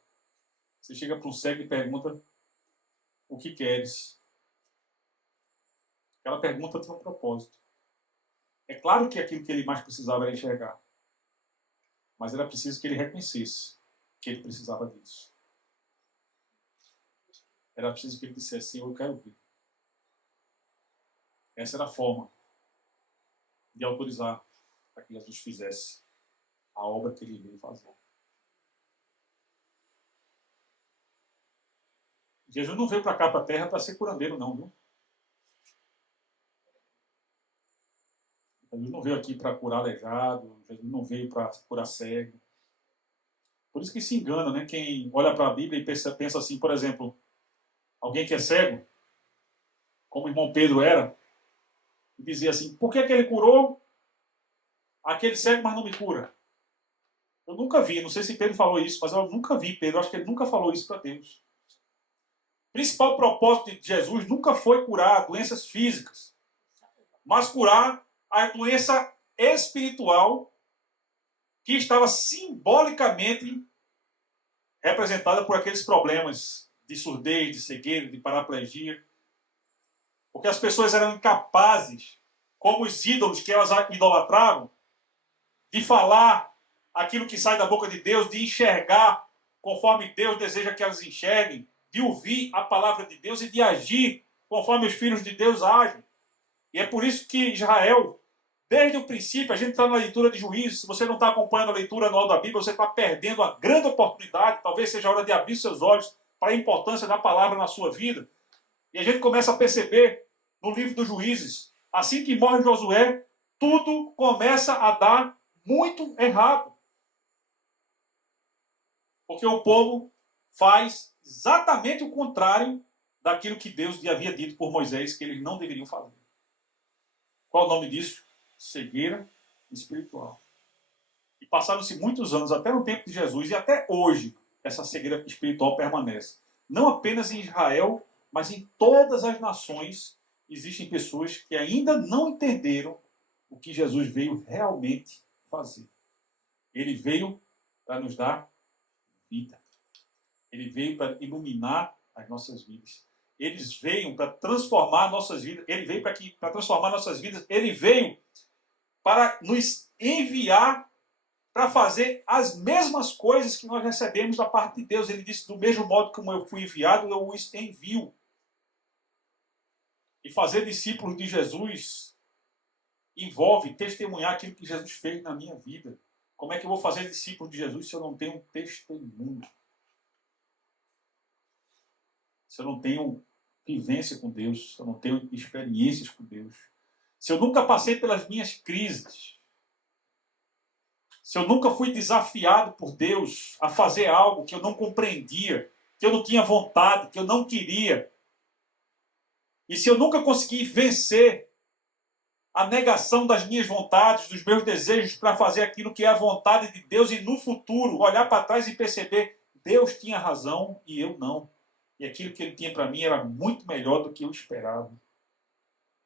Você chega para um cego e pergunta, o que queres? Aquela pergunta tem um propósito. É claro que aquilo que ele mais precisava era enxergar. Mas era preciso que ele reconhecesse que ele precisava disso. Era preciso que ele dissesse, Senhor, eu quero ver. Essa era a forma de autorizar para que Jesus fizesse a obra que ele veio fazer. Jesus não veio para cá, para a terra, para ser curandeiro, não, viu? Jesus não veio aqui para curar aleijado, Jesus não veio para curar cego. Por isso que se engana, né? Quem olha para a Bíblia e pensa assim, por exemplo, alguém que é cego, como o irmão Pedro era, e dizia assim, por que ele curou aquele cego, mas não me cura? Eu nunca vi, não sei se Pedro falou isso, mas eu nunca vi Pedro, acho que ele nunca falou isso para Deus. O principal propósito de Jesus nunca foi curar doenças físicas. mas curar a doença espiritual que estava simbolicamente representada por aqueles problemas de surdez, de cegueira, de paraplegia. Porque as pessoas eram incapazes, como os ídolos que elas idolatravam, de falar aquilo que sai da boca de Deus, de enxergar conforme Deus deseja que elas enxerguem, de ouvir a palavra de Deus e de agir conforme os filhos de Deus agem. E é por isso que Israel, desde o princípio, a gente está na leitura de Juízes, se você não está acompanhando a leitura anual da Bíblia, você está perdendo a grande oportunidade, talvez seja a hora de abrir seus olhos para a importância da palavra na sua vida. E a gente começa a perceber no livro dos Juízes, assim que morre Josué, tudo começa a dar muito errado. Porque o povo faz exatamente o contrário daquilo que Deus havia dito por Moisés que eles não deveriam fazer. Qual o nome disso? Cegueira espiritual. E passaram-se muitos anos, até no tempo de Jesus, e até hoje, essa cegueira espiritual permanece. Não apenas em Israel, mas em todas as nações existem pessoas que ainda não entenderam o que Jesus veio realmente fazer. Ele veio para nos dar vida. Ele veio para iluminar as nossas vidas. Eles veio para transformar nossas vidas. Ele veio para transformar nossas vidas. Ele veio para nos enviar para fazer as mesmas coisas que nós recebemos da parte de Deus. Ele disse, do mesmo modo como eu fui enviado, eu os envio. E fazer discípulos de Jesus envolve testemunhar aquilo que Jesus fez na minha vida. Como é que eu vou fazer discípulo de Jesus se eu não tenho um testemunho? Se eu não tenho vivência com Deus, se eu não tenho experiências com Deus, se eu nunca passei pelas minhas crises, se eu nunca fui desafiado por Deus a fazer algo que eu não compreendia, que eu não tinha vontade, que eu não queria, e se eu nunca consegui vencer a negação das minhas vontades, dos meus desejos para fazer aquilo que é a vontade de Deus e no futuro olhar para trás e perceber Deus tinha razão e eu não. E aquilo que ele tinha para mim era muito melhor do que eu esperava.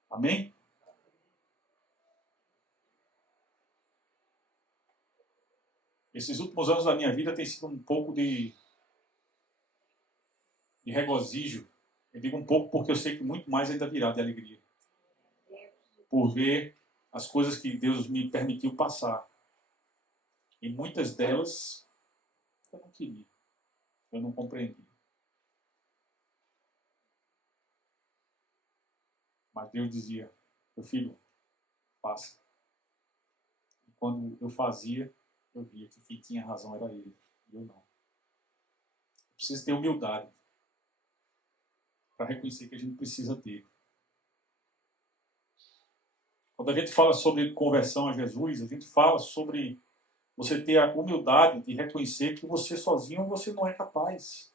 Amém? Esses últimos anos da minha vida tem sido um pouco de regozijo. Eu digo um pouco porque eu sei que muito mais ainda virá de alegria. Por ver as coisas que Deus me permitiu passar. E muitas delas eu não queria. Eu não compreendi. Mas Deus dizia, meu filho, faça. E quando eu fazia, eu via que quem tinha razão era ele, e eu não. Eu preciso ter humildade para reconhecer que a gente precisa ter. Quando a gente fala sobre conversão a Jesus, a gente fala sobre você ter a humildade de reconhecer que você sozinho você não é capaz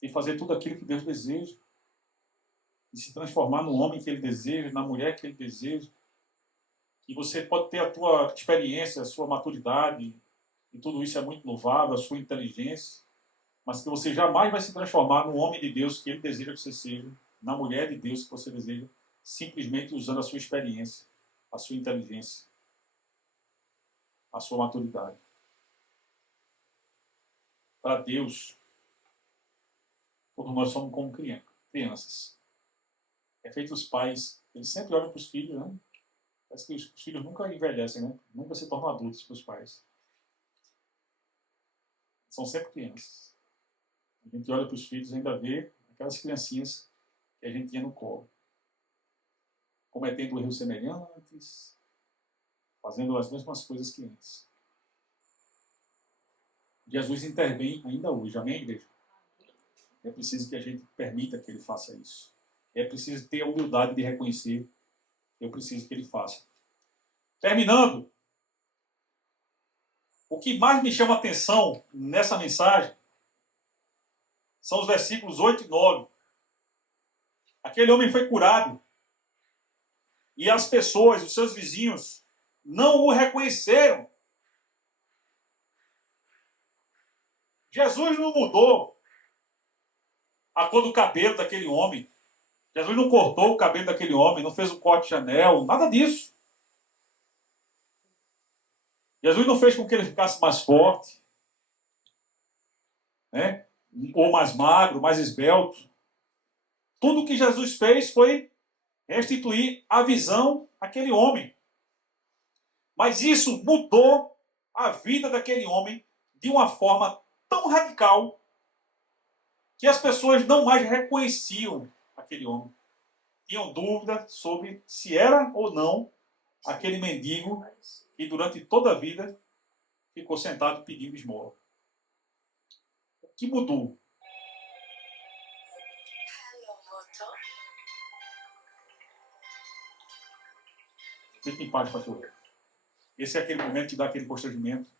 de fazer tudo aquilo que Deus deseja. De se transformar no homem que ele deseja, na mulher que ele deseja. E você pode ter a tua experiência, a sua maturidade, e tudo isso é muito louvável, a sua inteligência, mas que você jamais vai se transformar no homem de Deus que ele deseja que você seja, na mulher de Deus que você deseja, simplesmente usando a sua experiência, a sua inteligência, a sua maturidade. Para Deus, todos nós somos como crianças. É feito os pais, eles sempre olham para os filhos, né? Parece que os filhos nunca envelhecem, né? Nunca se tornam adultos para os pais. São sempre crianças. A gente olha para os filhos e ainda vê aquelas criancinhas que a gente tinha no colo. Cometendo erros semelhantes, fazendo as mesmas coisas que antes. Jesus intervém ainda hoje. Amém, igreja? É preciso que a gente permita que ele faça isso. É preciso ter a humildade de reconhecer que eu preciso que ele faça. Terminando, o que mais me chama a atenção nessa mensagem são os versículos 8 e 9. Aquele homem foi curado e as pessoas, os seus vizinhos, não o reconheceram. Jesus não mudou a cor do cabelo daquele homem. Jesus não cortou o cabelo daquele homem, não fez um corte Chanel, nada disso. Jesus não fez com que ele ficasse mais forte, né? Ou mais magro, mais esbelto. Tudo que Jesus fez foi restituir a visão àquele homem. Mas isso mudou a vida daquele homem de uma forma tão radical que as pessoas não mais reconheciam aquele homem. Tinham dúvida sobre se era ou não aquele mendigo que durante toda a vida ficou sentado pedindo esmola. O que mudou? Fique em paz, pastor. Esse é aquele momento que dá aquele constrangimento.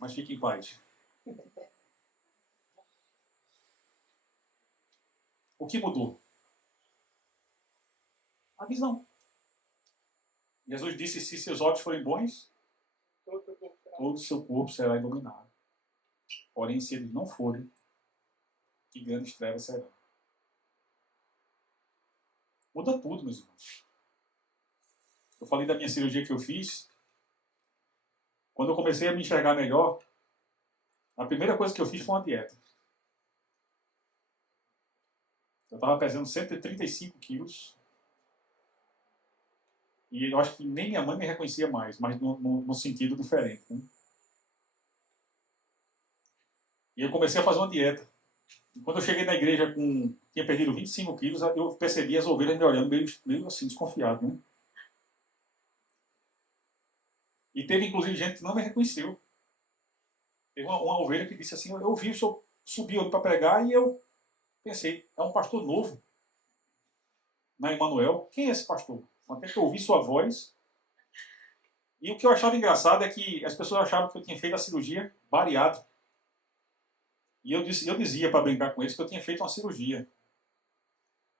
Mas fique em paz. O que mudou? A visão. Jesus disse, se seus olhos forem bons, todo o seu corpo será iluminado. Porém, se eles não forem, que grandes trevas serão. Muda tudo, meus irmãos. Eu falei da minha cirurgia que eu fiz. Quando eu comecei a me enxergar melhor, a primeira coisa que eu fiz foi uma dieta. Eu estava pesando 135 quilos. E eu acho que nem minha mãe me reconhecia mais, mas no sentido diferente. Né? E eu comecei a fazer uma dieta. E quando eu cheguei na igreja tinha perdido 25 quilos, eu percebi as ovelhas me olhando meio assim, desconfiado. Né? E teve inclusive gente que não me reconheceu. Teve uma ovelha que disse assim, eu vi o senhor subir para pregar e eu pensei, é um pastor novo na Emanuel. Quem é esse pastor? Até que eu ouvi sua voz. E o que eu achava engraçado é que as pessoas achavam que eu tinha feito a cirurgia bariátrica. E eu dizia para brincar com eles que eu tinha feito uma cirurgia.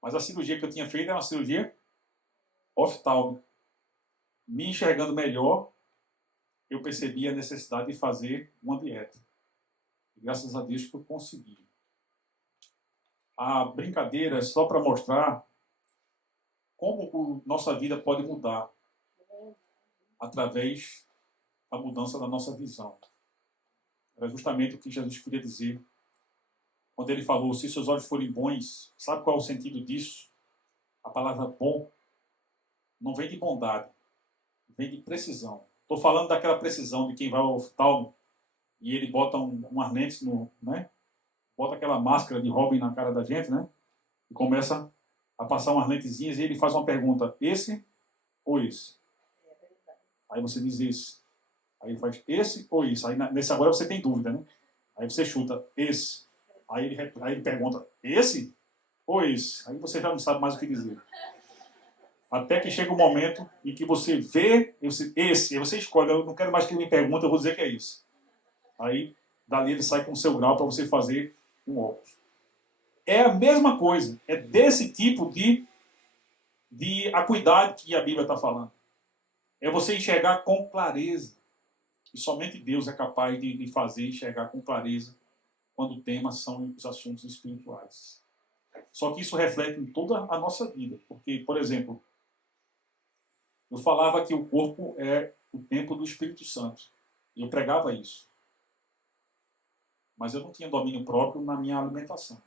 Mas a cirurgia que eu tinha feito era uma cirurgia oftálmica. Me enxergando melhor, eu percebi a necessidade de fazer uma dieta. E graças a Deus que eu consegui. A brincadeira é só para mostrar como nossa vida pode mudar através da mudança da nossa visão. Era justamente o que Jesus queria dizer quando ele falou, se seus olhos forem bons. Sabe qual é o sentido disso? A palavra bom não vem de bondade, vem de precisão. Estou falando daquela precisão de quem vai ao oftalmo e ele bota um arnês né? Bota aquela máscara de Robin na cara da gente, né? E começa a passar umas lentezinhas e ele faz uma pergunta, esse ou esse? Aí você diz esse. Aí ele faz esse ou isso. Aí nesse agora você tem dúvida, né? Aí você chuta esse. Aí ele pergunta, esse ou esse? Aí você já não sabe mais o que dizer. Até que chega um momento em que você vê esse, e você escolhe, eu não quero mais que ele me pergunte, eu vou dizer que é isso. Aí, dali ele sai com o seu grau para você fazer um óculos. É a mesma coisa, é desse tipo de acuidade que a Bíblia está falando. É você enxergar com clareza. E somente Deus é capaz de fazer enxergar com clareza quando o tema são os assuntos espirituais. Só que isso reflete em toda a nossa vida. Porque, por exemplo, eu falava que o corpo é o templo do Espírito Santo. E eu pregava isso. Mas eu não tinha domínio próprio na minha alimentação.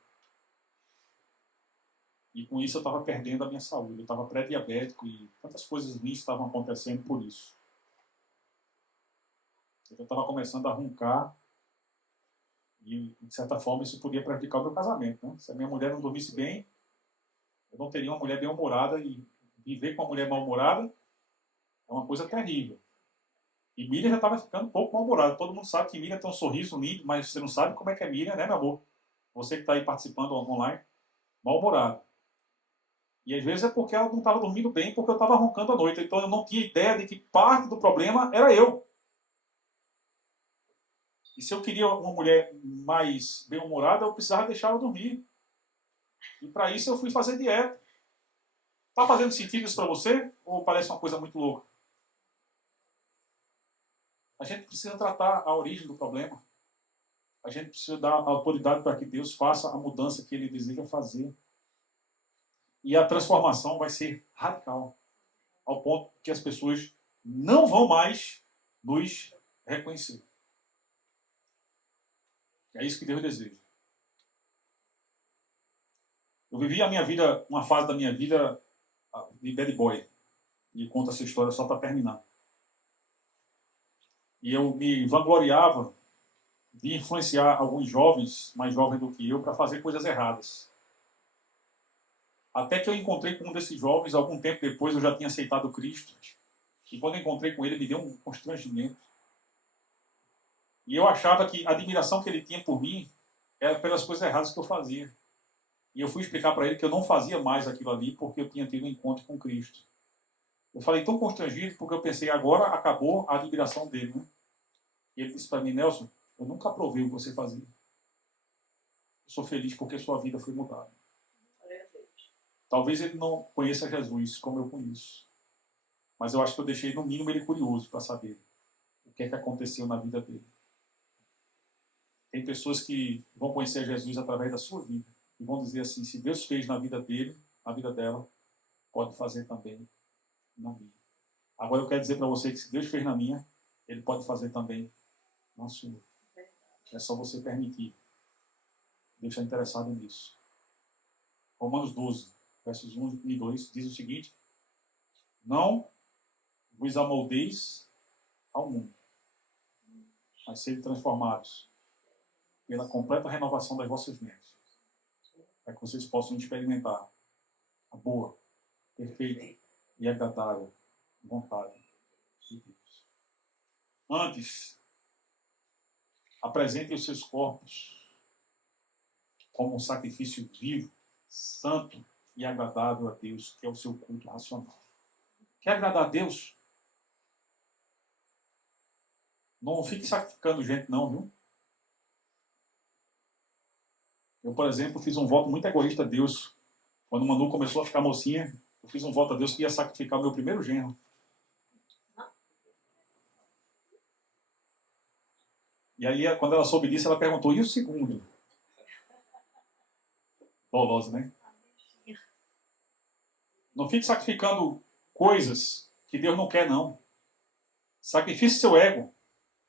E com isso eu estava perdendo a minha saúde. Eu estava pré-diabético e tantas coisas ruins estavam acontecendo por isso. Eu estava começando a roncar e, de certa forma, isso podia prejudicar o meu casamento. Né? Se a minha mulher não dormisse bem, eu não teria uma mulher bem-humorada e viver com uma mulher mal-humorada é uma coisa terrível. E Miriam já estava ficando um pouco mal-humorada. Todo mundo sabe que Miriam tem um sorriso lindo, mas você não sabe como é que é Miriam, né, meu amor? Você que está aí participando online, mal-humorada. E às vezes é porque ela não estava dormindo bem, porque eu estava roncando à noite. Então eu não tinha ideia de que parte do problema era eu. E se eu queria uma mulher mais bem-humorada, eu precisava deixar ela dormir. E para isso eu fui fazer dieta. Está fazendo sentido isso para você? Ou parece uma coisa muito louca? A gente precisa tratar a origem do problema. a gente precisa dar autoridade para que Deus faça a mudança que Ele deseja fazer. E a transformação vai ser radical, ao ponto que as pessoas não vão mais nos reconhecer. É isso que Deus deseja. Eu vivi a minha vida, uma fase da minha vida de bad boy. E conto essa história só para terminar. E eu me vangloriava de influenciar alguns jovens, mais jovens do que eu, para fazer coisas erradas. Até que eu encontrei com um desses jovens, algum tempo depois eu já tinha aceitado Cristo. E quando eu encontrei com ele, me deu um constrangimento. E eu achava que a admiração que ele tinha por mim era pelas coisas erradas que eu fazia. E eu fui explicar para ele que eu não fazia mais aquilo ali porque eu tinha tido um encontro com Cristo. Eu falei tão constrangido porque eu pensei, agora acabou a admiração dele. Né? E ele disse para mim, Nelson, eu nunca aprovei o que você fazia. Eu sou feliz porque sua vida foi mudada. Talvez ele não conheça Jesus como eu conheço. Mas eu acho que eu deixei, no mínimo, ele curioso para saber o que é que aconteceu na vida dele. Tem pessoas que vão conhecer Jesus através da sua vida. E vão dizer assim, se Deus fez na vida dele, na vida dela, pode fazer também na minha. Agora eu quero dizer para você que se Deus fez na minha, Ele pode fazer também na sua. É só você permitir. Deus está interessado nisso. Romanos 12, versos 1 e 2, diz o seguinte: não vos amoldeis ao mundo, mas sede transformados pela completa renovação das vossas mentes, para que vocês possam experimentar a boa, perfeita e agradável vontade de Deus. Antes, apresentem os seus corpos como um sacrifício vivo, santo e agradável a Deus, que é o seu culto racional. Quer agradar a Deus? Não fique sacrificando gente não, viu? Eu, por exemplo, fiz um voto muito egoísta a Deus. Quando o Manu começou a ficar mocinha, eu fiz um voto a Deus que ia sacrificar o meu primeiro genro. E aí, quando ela soube disso, ela perguntou, e o segundo? Dolosa, né? Não fique sacrificando coisas que Deus não quer, não. Sacrifique seu ego.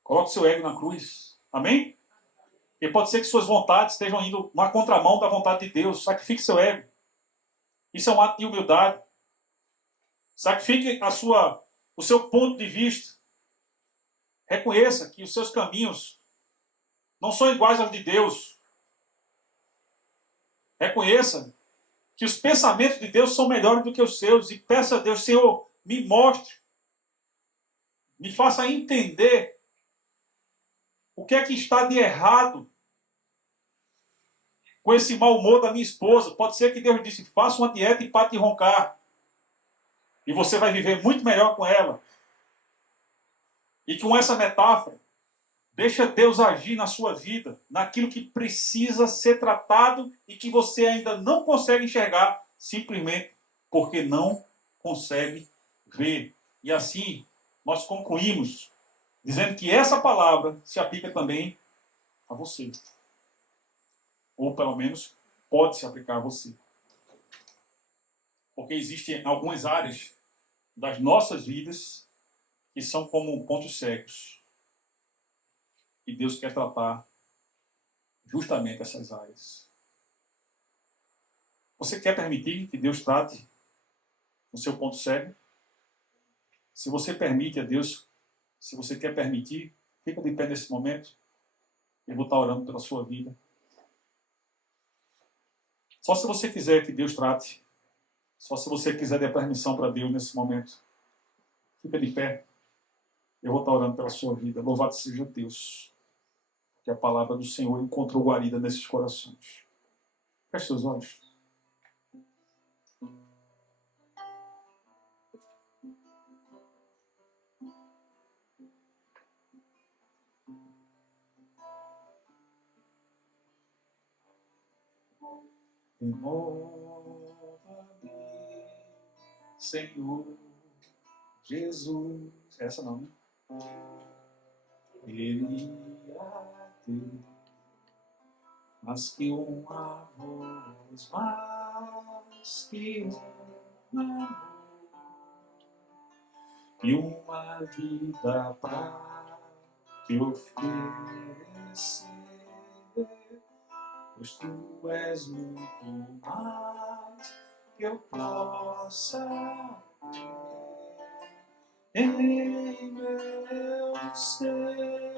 Coloque seu ego na cruz. Amém? Porque pode ser que suas vontades estejam indo na contramão da vontade de Deus. Sacrifique seu ego. Isso é um ato de humildade. Sacrifique o seu ponto de vista. Reconheça que os seus caminhos não são iguais aos de Deus. Reconheça que os pensamentos de Deus são melhores do que os seus. E peça a Deus, Senhor, me mostre. Me faça entender o que é que está de errado com esse mau humor da minha esposa. Pode ser que Deus disse, faça uma dieta e pare de roncar. E você vai viver muito melhor com ela. E com essa metáfora, deixa Deus agir na sua vida, naquilo que precisa ser tratado e que você ainda não consegue enxergar, simplesmente porque não consegue ver. E assim, nós concluímos dizendo que essa palavra se aplica também a você. Ou pelo menos pode se aplicar a você. Porque existem algumas áreas das nossas vidas que são como pontos cegos. E Deus quer tratar justamente essas áreas. Você quer permitir que Deus trate o seu ponto cego? Se você permite a Deus, se você quer permitir, fica de pé nesse momento. Eu vou estar orando pela sua vida. Só se você quiser que Deus trate. Só se você quiser dar permissão para Deus nesse momento. Fica de pé. Eu vou estar orando pela sua vida. Louvado seja Deus. Que a palavra do Senhor encontrou guarida nesses corações. Feche seus olhos. Renova-me, Senhor Jesus. Essa não, né? Ele a Deus. mas que uma voz, mais que uma voz, e uma vida para te oferecer, pois tu és muito mais que eu possa ter em meu ser.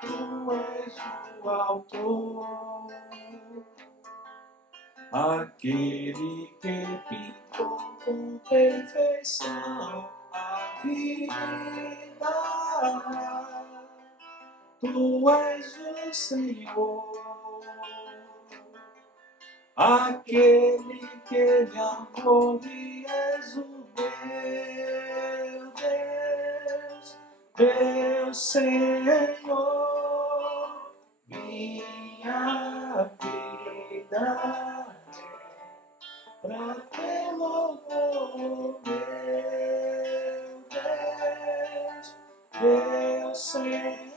Tu és o autor, aquele que pintou com perfeição a vida. Tu és o Senhor, aquele que me amou, e és o meu Deus, meu Senhor, minha vida pra teu louvor, meu Deus, meu Senhor,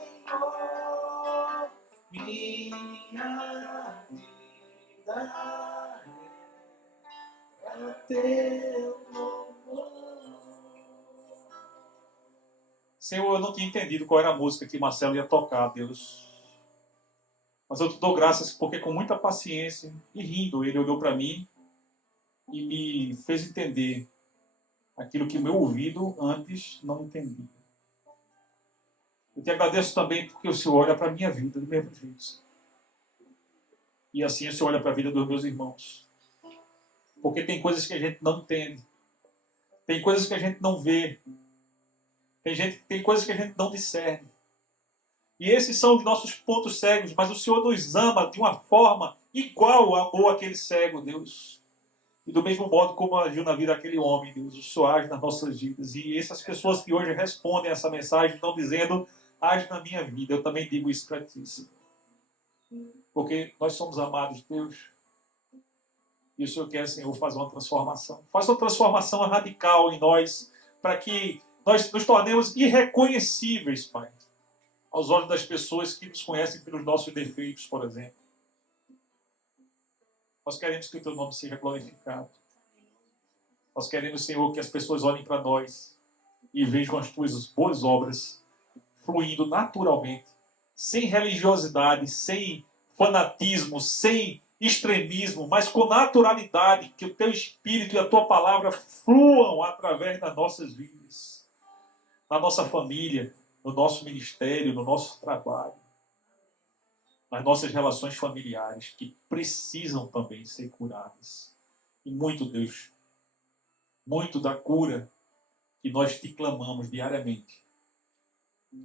minha vida pra teu louvor. Senhor, eu não tinha entendido qual era a música que Marcelo ia tocar, Deus. Mas eu te dou graças porque com muita paciência e rindo, ele olhou para mim e me fez entender aquilo que meu ouvido antes não entendia. Eu te agradeço também porque o Senhor olha para a minha vida do mesmo jeito. E assim o Senhor olha para a vida dos meus irmãos. Porque tem coisas que a gente não entende. Tem coisas que a gente não vê. Tem coisas que a gente não discerne. E esses são os nossos pontos cegos, mas o Senhor nos ama de uma forma igual amou aquele cego, Deus. E do mesmo modo como agiu na vida daquele homem, Deus, o Senhor age nas nossas vidas. E essas pessoas que hoje respondem essa mensagem estão dizendo, age na minha vida. Eu também digo isso para ti, Senhor. Porque nós somos amados, Deus. E o Senhor quer, Senhor, fazer uma transformação. Faça uma transformação radical em nós, para que nós nos tornemos irreconhecíveis, Pai, aos olhos das pessoas que nos conhecem pelos nossos defeitos, por exemplo. Nós queremos que o Teu nome seja glorificado. Nós queremos, Senhor, que as pessoas olhem para nós e vejam as Tuas boas obras fluindo naturalmente, sem religiosidade, sem fanatismo, sem extremismo, mas com naturalidade, que o Teu Espírito e a Tua Palavra fluam através das nossas vidas, na nossa família, no nosso ministério, no nosso trabalho, nas nossas relações familiares, que precisam também ser curadas. E muito, Deus, muito da cura que nós te clamamos diariamente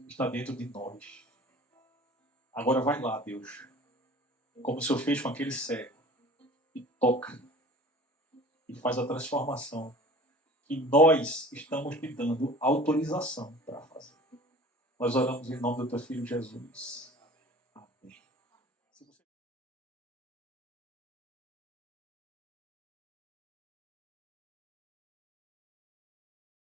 está dentro de nós. Agora vai lá, Deus, como o Senhor fez com aquele cego, e toca, e faz a transformação que nós estamos te dando autorização para fazer. Nós oramos em nome do Teu Filho Jesus.